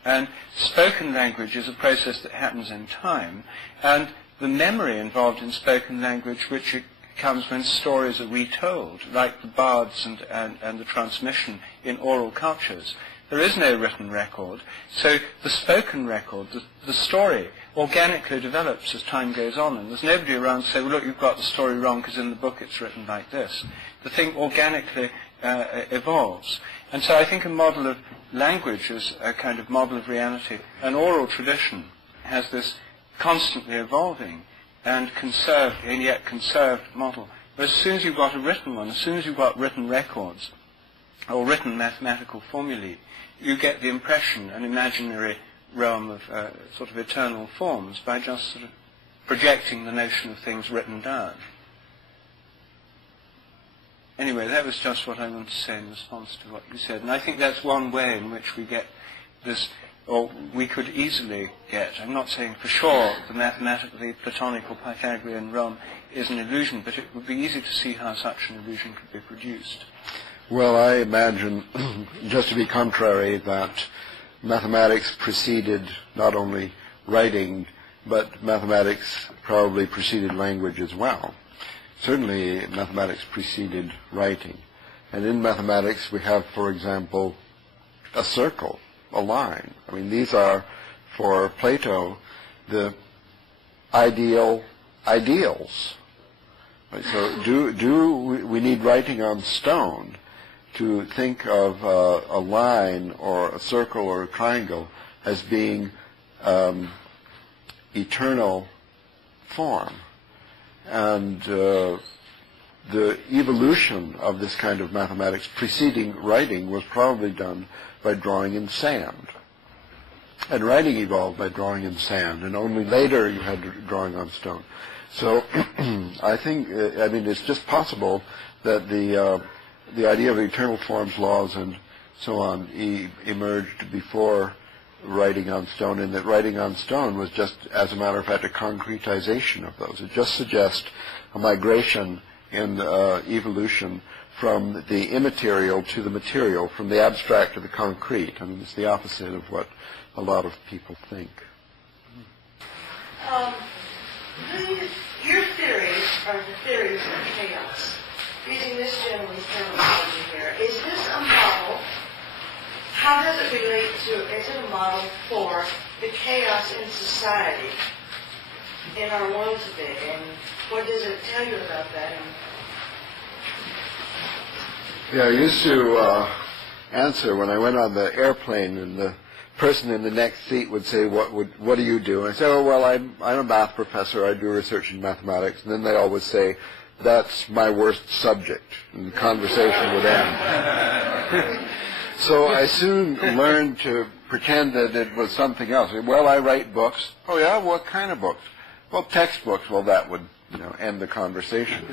And spoken language is a process that happens in time, and the memory involved in spoken language, which comes when stories are retold, like the bards and the transmission in oral cultures. There is no written record, so the spoken record, the story, organically develops as time goes on, and there's nobody around to say, well, look, you've got the story wrong because in the book it's written like this. The thing organically evolves. And so I think a model of language is a kind of model of reality. An oral tradition has this constantly evolving and conserved, and yet conserved model. But as soon as you've got a written one, as soon as you've got written records or written mathematical formulae, you get the impression, an imaginary realm of sort of eternal forms, by just sort of projecting the notion of things written down. Anyway, that was just what I wanted to say in response to what you said. And I think that's one way in which we get this, or we could easily get, I'm not saying for sure the mathematically Platonic or Pythagorean realm is an illusion, but it would be easy to see how such an illusion could be produced. Well, I imagine, just to be contrary, that mathematics preceded not only writing, but mathematics probably preceded language as well. Certainly, mathematics preceded writing. And in mathematics, we have, for example, a circle, a line. I mean, these are, for Plato, the ideals. Right? So do we need writing on stone to think of a line or a circle or a triangle as being eternal form? And the evolution of this kind of mathematics preceding writing was probably done by drawing in sand. And writing evolved by drawing in sand, and only later you had drawing on stone. So I think, it's just possible that the idea of eternal forms, laws, and so on emerged before writing on stone, and that writing on stone was just, as a matter of fact, a concretization of those. It just suggests a migration in evolution from the immaterial to the material, from the abstract to the concrete. I mean, it's the opposite of what a lot of people think. Your theories are the theories of chaos. Using this gentleman's terminology here, is this a model? How does it relate to, is it a model for the chaos in society in our world today? And what does it tell you about that? Yeah, I used to answer when I went on the airplane, and the person in the next seat would say, what do you do? And I say, oh, well, I'm a math professor. I do research in mathematics. And then they always say, that's my worst subject. And the conversation would end. So I soon learned to pretend that it was something else. Well, I write books. Oh, yeah? What kind of books? Well, textbooks. Well, that would end the conversation.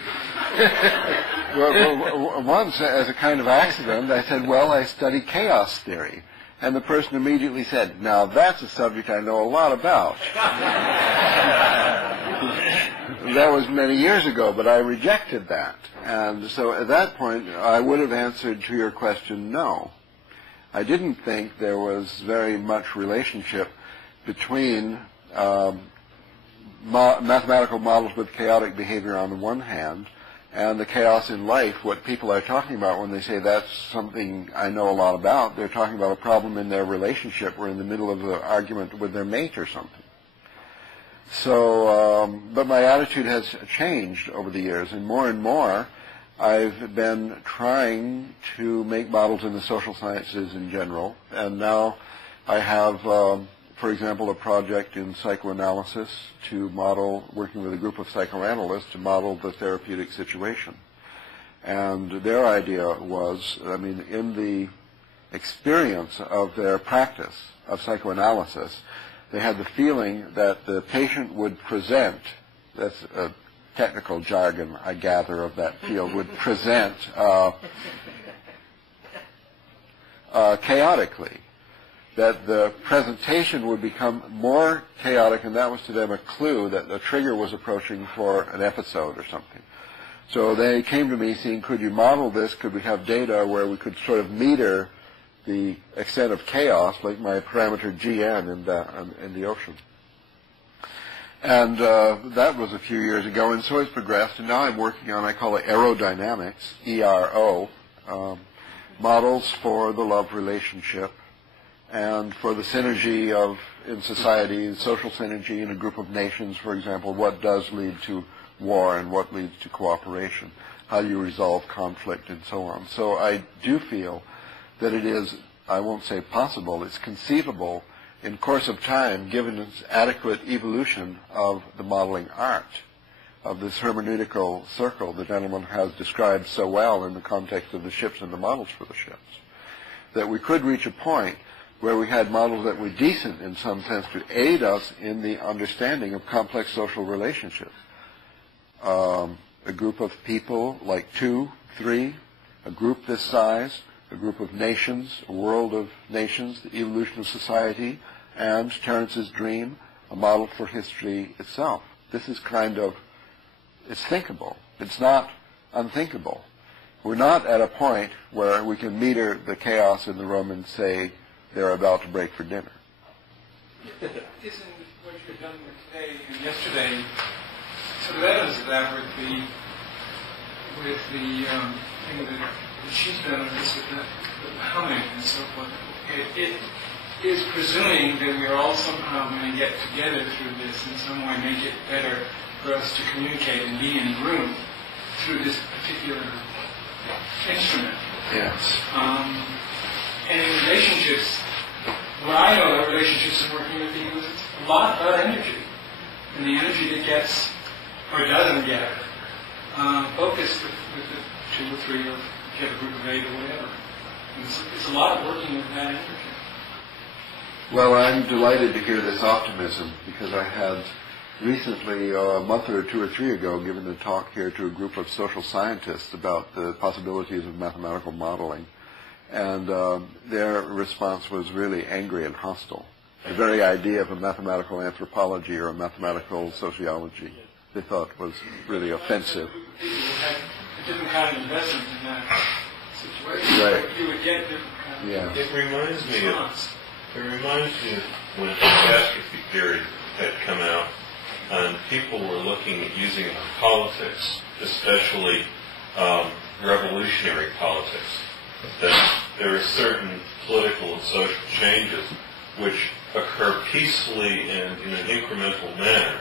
Well, once, as a kind of accident, I said, well, I study chaos theory. And the person immediately said, now that's a subject I know a lot about. That was many years ago, but I rejected that. And so at that point, I would have answered to your question, no. I didn't think there was very much relationship between mathematical models with chaotic behavior on the one hand, and the chaos in life. What people are talking about when they say that's something I know a lot about, they're talking about a problem in their relationship or in the middle of the argument with their mate or something. So, but my attitude has changed over the years, and more I've been trying to make models in the social sciences in general, and now I have, for example, a project in psychoanalysis to model, working with a group of psychoanalysts to model the therapeutic situation. And their idea was, I mean, in the experience of their practice of psychoanalysis, they had the feeling that the patient would present, that's a technical jargon I gather of that field, would present chaotically. That the presentation would become more chaotic, and that was to them a clue that the trigger was approaching for an episode or something. So they came to me saying, could you model this? Could we have data where we could sort of meter the extent of chaos, like my parameter Gn in the ocean? And that was a few years ago, and so it's progressed, and now I'm working on, I call it aerodynamics, ERO, models for the love relationship, and for the synergy of, in society, social synergy in a group of nations, for example, what does lead to war and what leads to cooperation, how do you resolve conflict, and so on. So I do feel that it is, I won't say possible, it's conceivable in course of time, given its adequate evolution of the modeling art, of this hermeneutical circle the gentleman has described so well in the context of the ships and the models for the ships, that we could reach a point where we had models that were decent in some sense to aid us in the understanding of complex social relationships. A group of people, like 2, 3, a group this size, a group of nations, a world of nations, the evolution of society, and Terence's dream, a model for history itself. This is kind of, it's thinkable. It's not unthinkable. We're not at a point where we can meter the chaos in the room and say they're about to break for dinner. Isn't what you've done today and yesterday sort of evidence of that with the thing that she's done with this, the humming and so forth? It is presuming that we're all somehow going to get together through this in some way, make it better for us to communicate and be in room through this particular instrument. Yes. And in relationships, what I know about relationships and working with people is it's a lot about energy. And the energy that gets, or doesn't get, focused with the 2 or 3 or if you have a group of 8 or whatever. It's a lot of working with that energy. Well, I'm delighted to hear this optimism, because I had recently, a month or 2 or 3 ago, given a talk here to a group of social scientists about the possibilities of mathematical modeling. And their response was really angry and hostile. The very idea of a mathematical anthropology or a mathematical sociology they thought was really offensive. People had a different kind of investment in that situation. Right. You would get different kind of Yeah. It reminds me response. of when catastrophe theory had come out, and people were looking at using it in politics, especially revolutionary politics. That there are certain political and social changes which occur peacefully and in an incremental manner,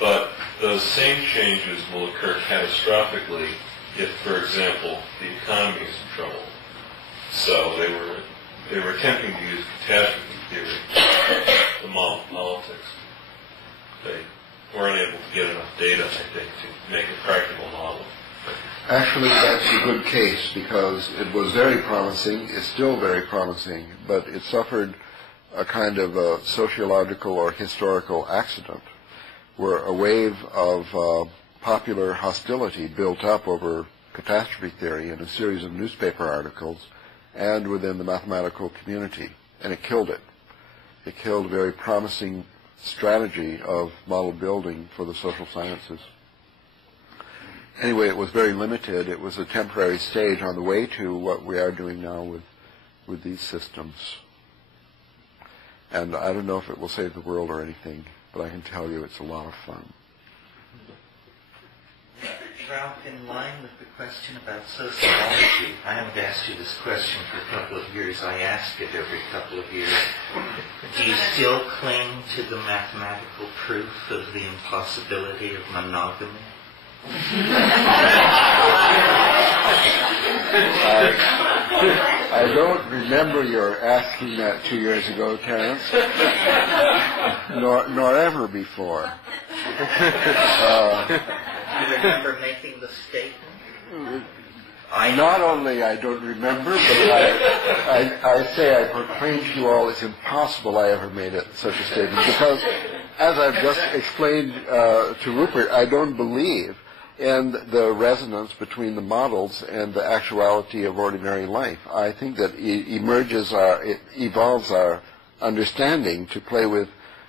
but those same changes will occur catastrophically if, for example, the economy is in trouble. So they were attempting to use catastrophe theory to model politics. They were unable to get enough data, I think, to make a practical model. Actually, that's a good case because it was very promising, it's still very promising, but it suffered a kind of a sociological or historical accident where a wave of popular hostility built up over catastrophe theory in a series of newspaper articles and within the mathematical community, and it killed it. It killed a very promising strategy of model building for the social sciences. Anyway, it was very limited. It was a temporary stage on the way to what we are doing now with these systems. And I don't know if it will save the world or anything, but I can tell you it's a lot of fun. Ralph, in line with the question about sociology, I haven't asked you this question for a couple of years. I ask it every couple of years. Do you still cling to the mathematical proof of the impossibility of monogamy? I don't remember your asking that 2 years ago, Terence, nor ever before. Do you remember making the statement? Not only I don't remember, but I say I proclaim to you all it's impossible I ever made such a statement because, as I've just explained to Rupert, I don't believe in the resonance between the models and the actuality of ordinary life. I think that it evolves our understanding to play with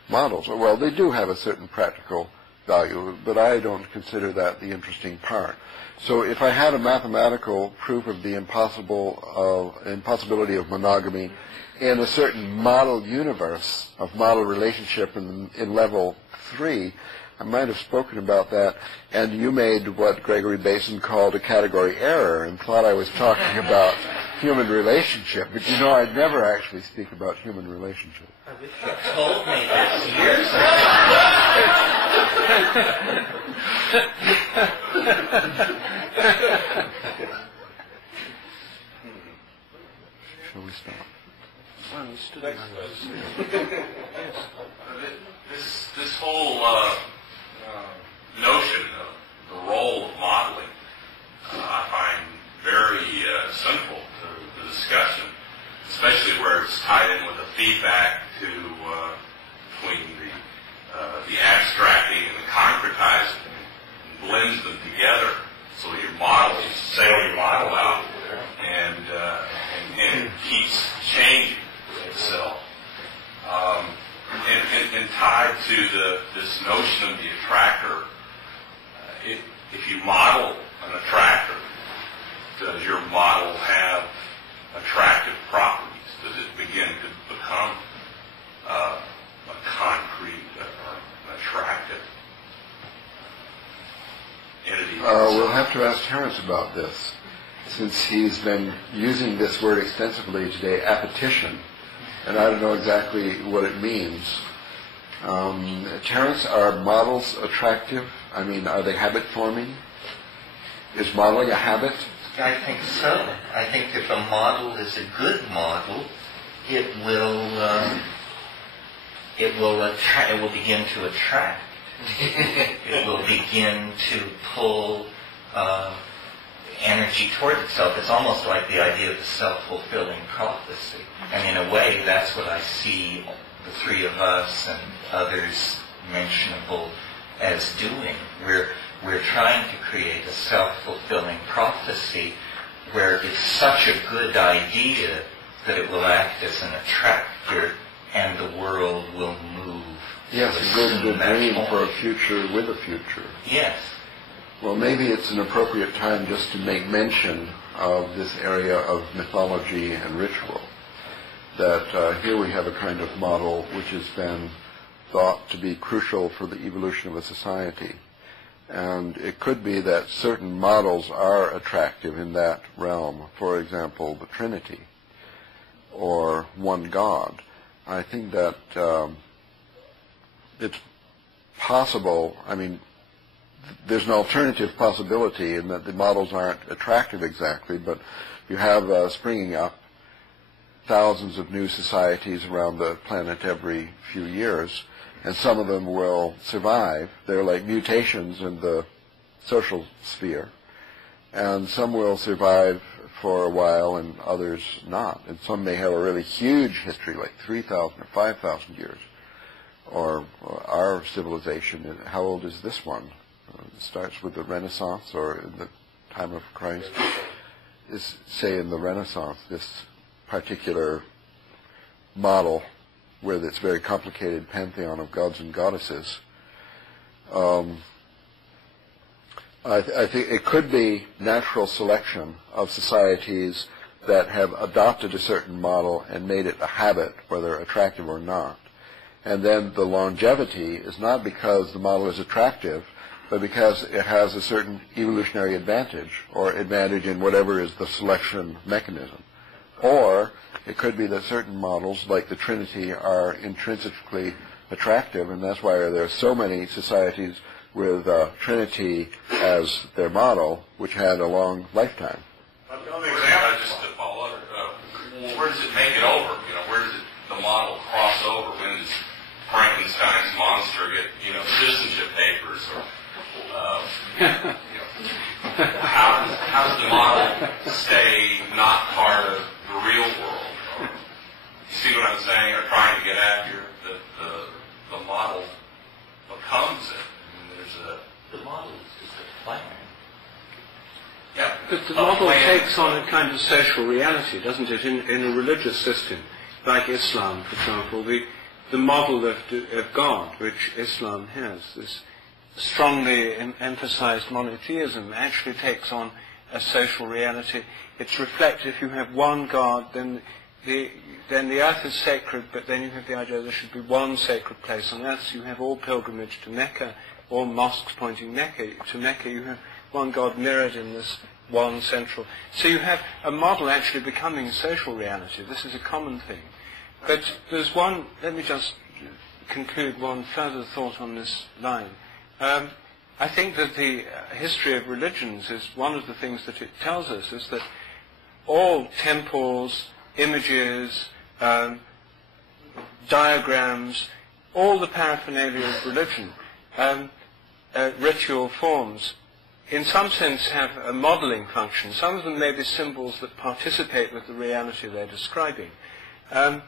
models. Well, they do have a certain practical value, but I don't consider that the interesting part. So if I had a mathematical proof of the impossibility of monogamy in a certain model universe of model relationship in level 3, I might have spoken about that, and you made what Gregory Basin called a category error and thought I was talking about human relationship. But you know, I'd never actually speak about human relationship. I wish you told me this years ago. Shall we stop? This whole notion of the role of modeling, I find very central to the discussion, especially where it's tied in with the feedback between the abstracting and the concretizing, and blends them together so your model sail your model out, and it keeps changing itself. And tied to this notion of the attractor, if you model an attractor, does your model have attractive properties? Does it begin to become a concrete or an attractive entity? We'll have to ask Terence about this, since he's been using this word extensively today, appetition, and I don't know exactly what it means. Terence, are models attractive? I mean, are they habit-forming? Is modeling a habit? I think so. I think if a model is a good model, it will begin to attract. It will begin to pull energy toward itself. It's almost like the idea of the self-fulfilling prophecy. And in a way, that's what I see the three of us and others mentionable as doing. We're trying to create a self-fulfilling prophecy where it's such a good idea that it will act as an attractor and the world will move. Yes, a good dream for a future with a future. Yes. Well, maybe it's an appropriate time just to make mention of this area of mythology and ritual. That here we have a kind of model which has been thought to be crucial for the evolution of a society. And it could be that certain models are attractive in that realm. For example, the Trinity or one God. I think that it's possible, I mean, there's an alternative possibility in that the models aren't attractive exactly, but you have springing up thousands of new societies around the planet every few years, and some of them will survive. They're like mutations in the social sphere, and some will survive for a while and others not. And some may have a really huge history, like 3,000 or 5,000 years. Or our civilization, how old is this one? It starts with the Renaissance or in the time of Christ. Is, say, in the Renaissance, this particular model with its very complicated pantheon of gods and goddesses. I think it could be natural selection of societies that have adopted a certain model and made it a habit, whether attractive or not. And then the longevity is not because the model is attractive, but because it has a certain evolutionary advantage, or advantage in whatever is the selection mechanism. Or it could be that certain models, like the Trinity, are intrinsically attractive, and that's why there are so many societies with Trinity as their model, which had a long lifetime. On the example, just to follow, where does it make it over? Where does the model cross over? When does Frankenstein's monster get, citizenship papers? Or, how does the model stay not part of the real world? Or, you see what I'm saying? Or trying to get at here, that the model becomes it. The model is just a plan. Yeah. But the model takes on a kind of social reality, doesn't it? In a religious system, like Islam, for example, the model of God, which Islam has, this strongly emphasized monotheism, actually takes on a social reality. It's reflected. If you have one God, then the earth is sacred, but then you have the idea there should be one sacred place on earth. So you have all pilgrimage to Mecca, all mosques pointing to Mecca. You have one God mirrored in this one central. So you have a model actually becoming a social reality. This is a common thing. But there's one, let me just conclude one further thought on this line. I think that the history of religions is one of the things that it tells us is that all temples, images, diagrams, all the paraphernalia of religion, ritual forms, in some sense have a modeling function. Some of them may be symbols that participate with the reality they're describing. And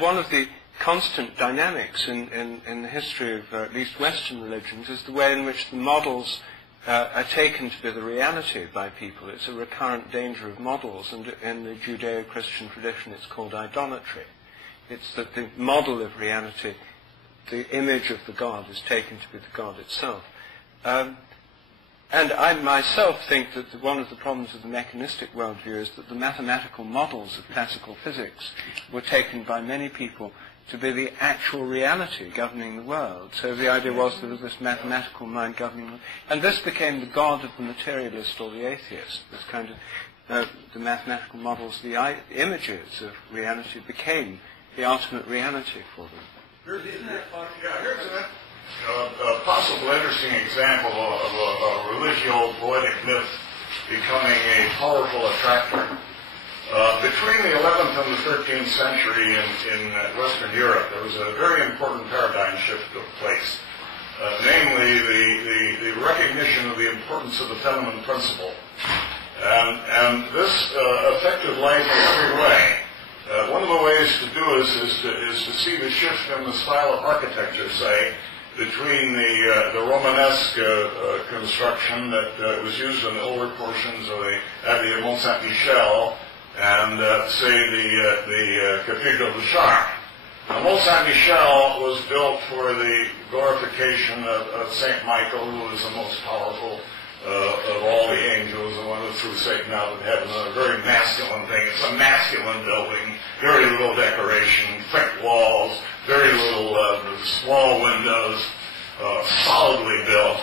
one of the constant dynamics in the history of at least Western religions is the way in which the models are taken to be the reality by people. It's a recurrent danger of models, and in the Judeo-Christian tradition it's called idolatry. It's that the model of reality, the image of the God, is taken to be the God itself. And I myself think that one of the problems of the mechanistic worldview is that the mathematical models of classical physics were taken by many people to be the actual reality governing the world. So the idea was there was this mathematical mind governing the world. And this became the God of the materialist or the atheist. This kind of, the mathematical models, the images of reality became the ultimate reality for them. Here's a possible interesting example of a religio-poetic myth becoming a powerful attractor. Between the 11th and the 13th century in Western Europe, there was a very important paradigm shift that took place. Namely, the recognition of the importance of the feminine principle. And this affected life in every way. One of the ways to do this is to see the shift in the style of architecture, say, between the Romanesque construction that was used in the older portions of the Abbey of Mont Saint-Michel and, say, the Cathedral de Chartres. The Mont Saint-Michel was built for the glorification of St. Michael, who was the most powerful of all the angels, the one who threw Satan out of heaven. A very masculine thing. It's a masculine building, very little decoration, thick walls, very little small windows, solidly built.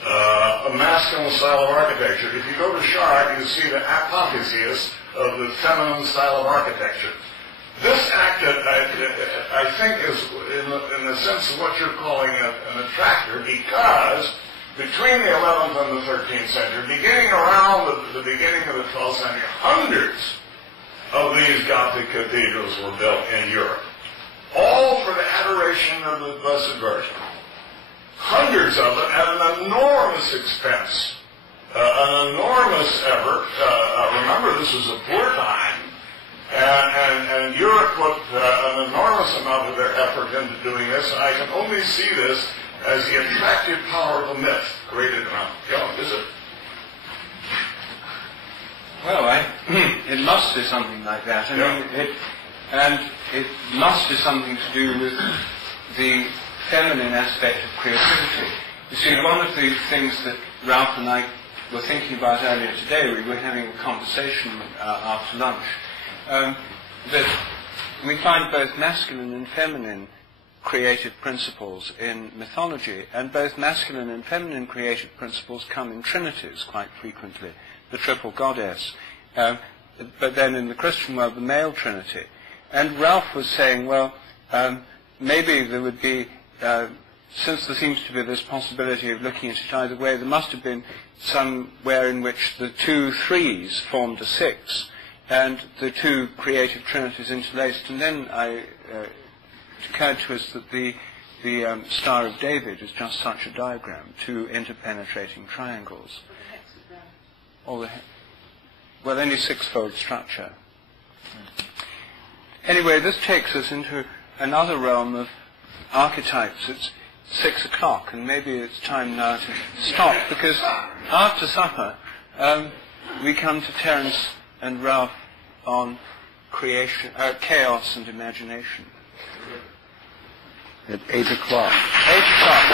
A masculine style of architecture. If you go to Chartres, you see the apotheosis of the feminine style of architecture. This act, I think, is in the sense of what you're calling an attractor, because between the 11th and the 13th century, beginning around the beginning of the 12th century, hundreds of these Gothic cathedrals were built in Europe, all for the adoration of the Blessed Virgin. Hundreds of them at an enormous expense, an enormous effort. Remember, this was a poor time, and Europe put an enormous amount of their effort into doing this, and I can only see this as the attractive power of the myth created around. Is it? Well, it must be something like that. It must be something to do with the feminine aspect of creativity. You see, one of the things that Ralph and I were thinking about earlier today, we were having a conversation after lunch, that we find both masculine and feminine creative principles in mythology, and both masculine and feminine creative principles come in trinities quite frequently, the triple goddess, but then in the Christian world, the male trinity. And Ralph was saying, well, maybe there would be, since there seems to be this possibility of looking at it either way, there must have been somewhere in which the two threes formed a six, and the two creative trinities interlaced, and then it occurred to us that the Star of David is just such a diagram, two interpenetrating triangles. Well, any six-fold structure. Anyway, this takes us into another realm of archetypes. It's 6 o'clock, and maybe it's time now to stop, because after supper we come to Terence and Ralph on creation, chaos and imagination. At 8 o'clock. 8 o'clock.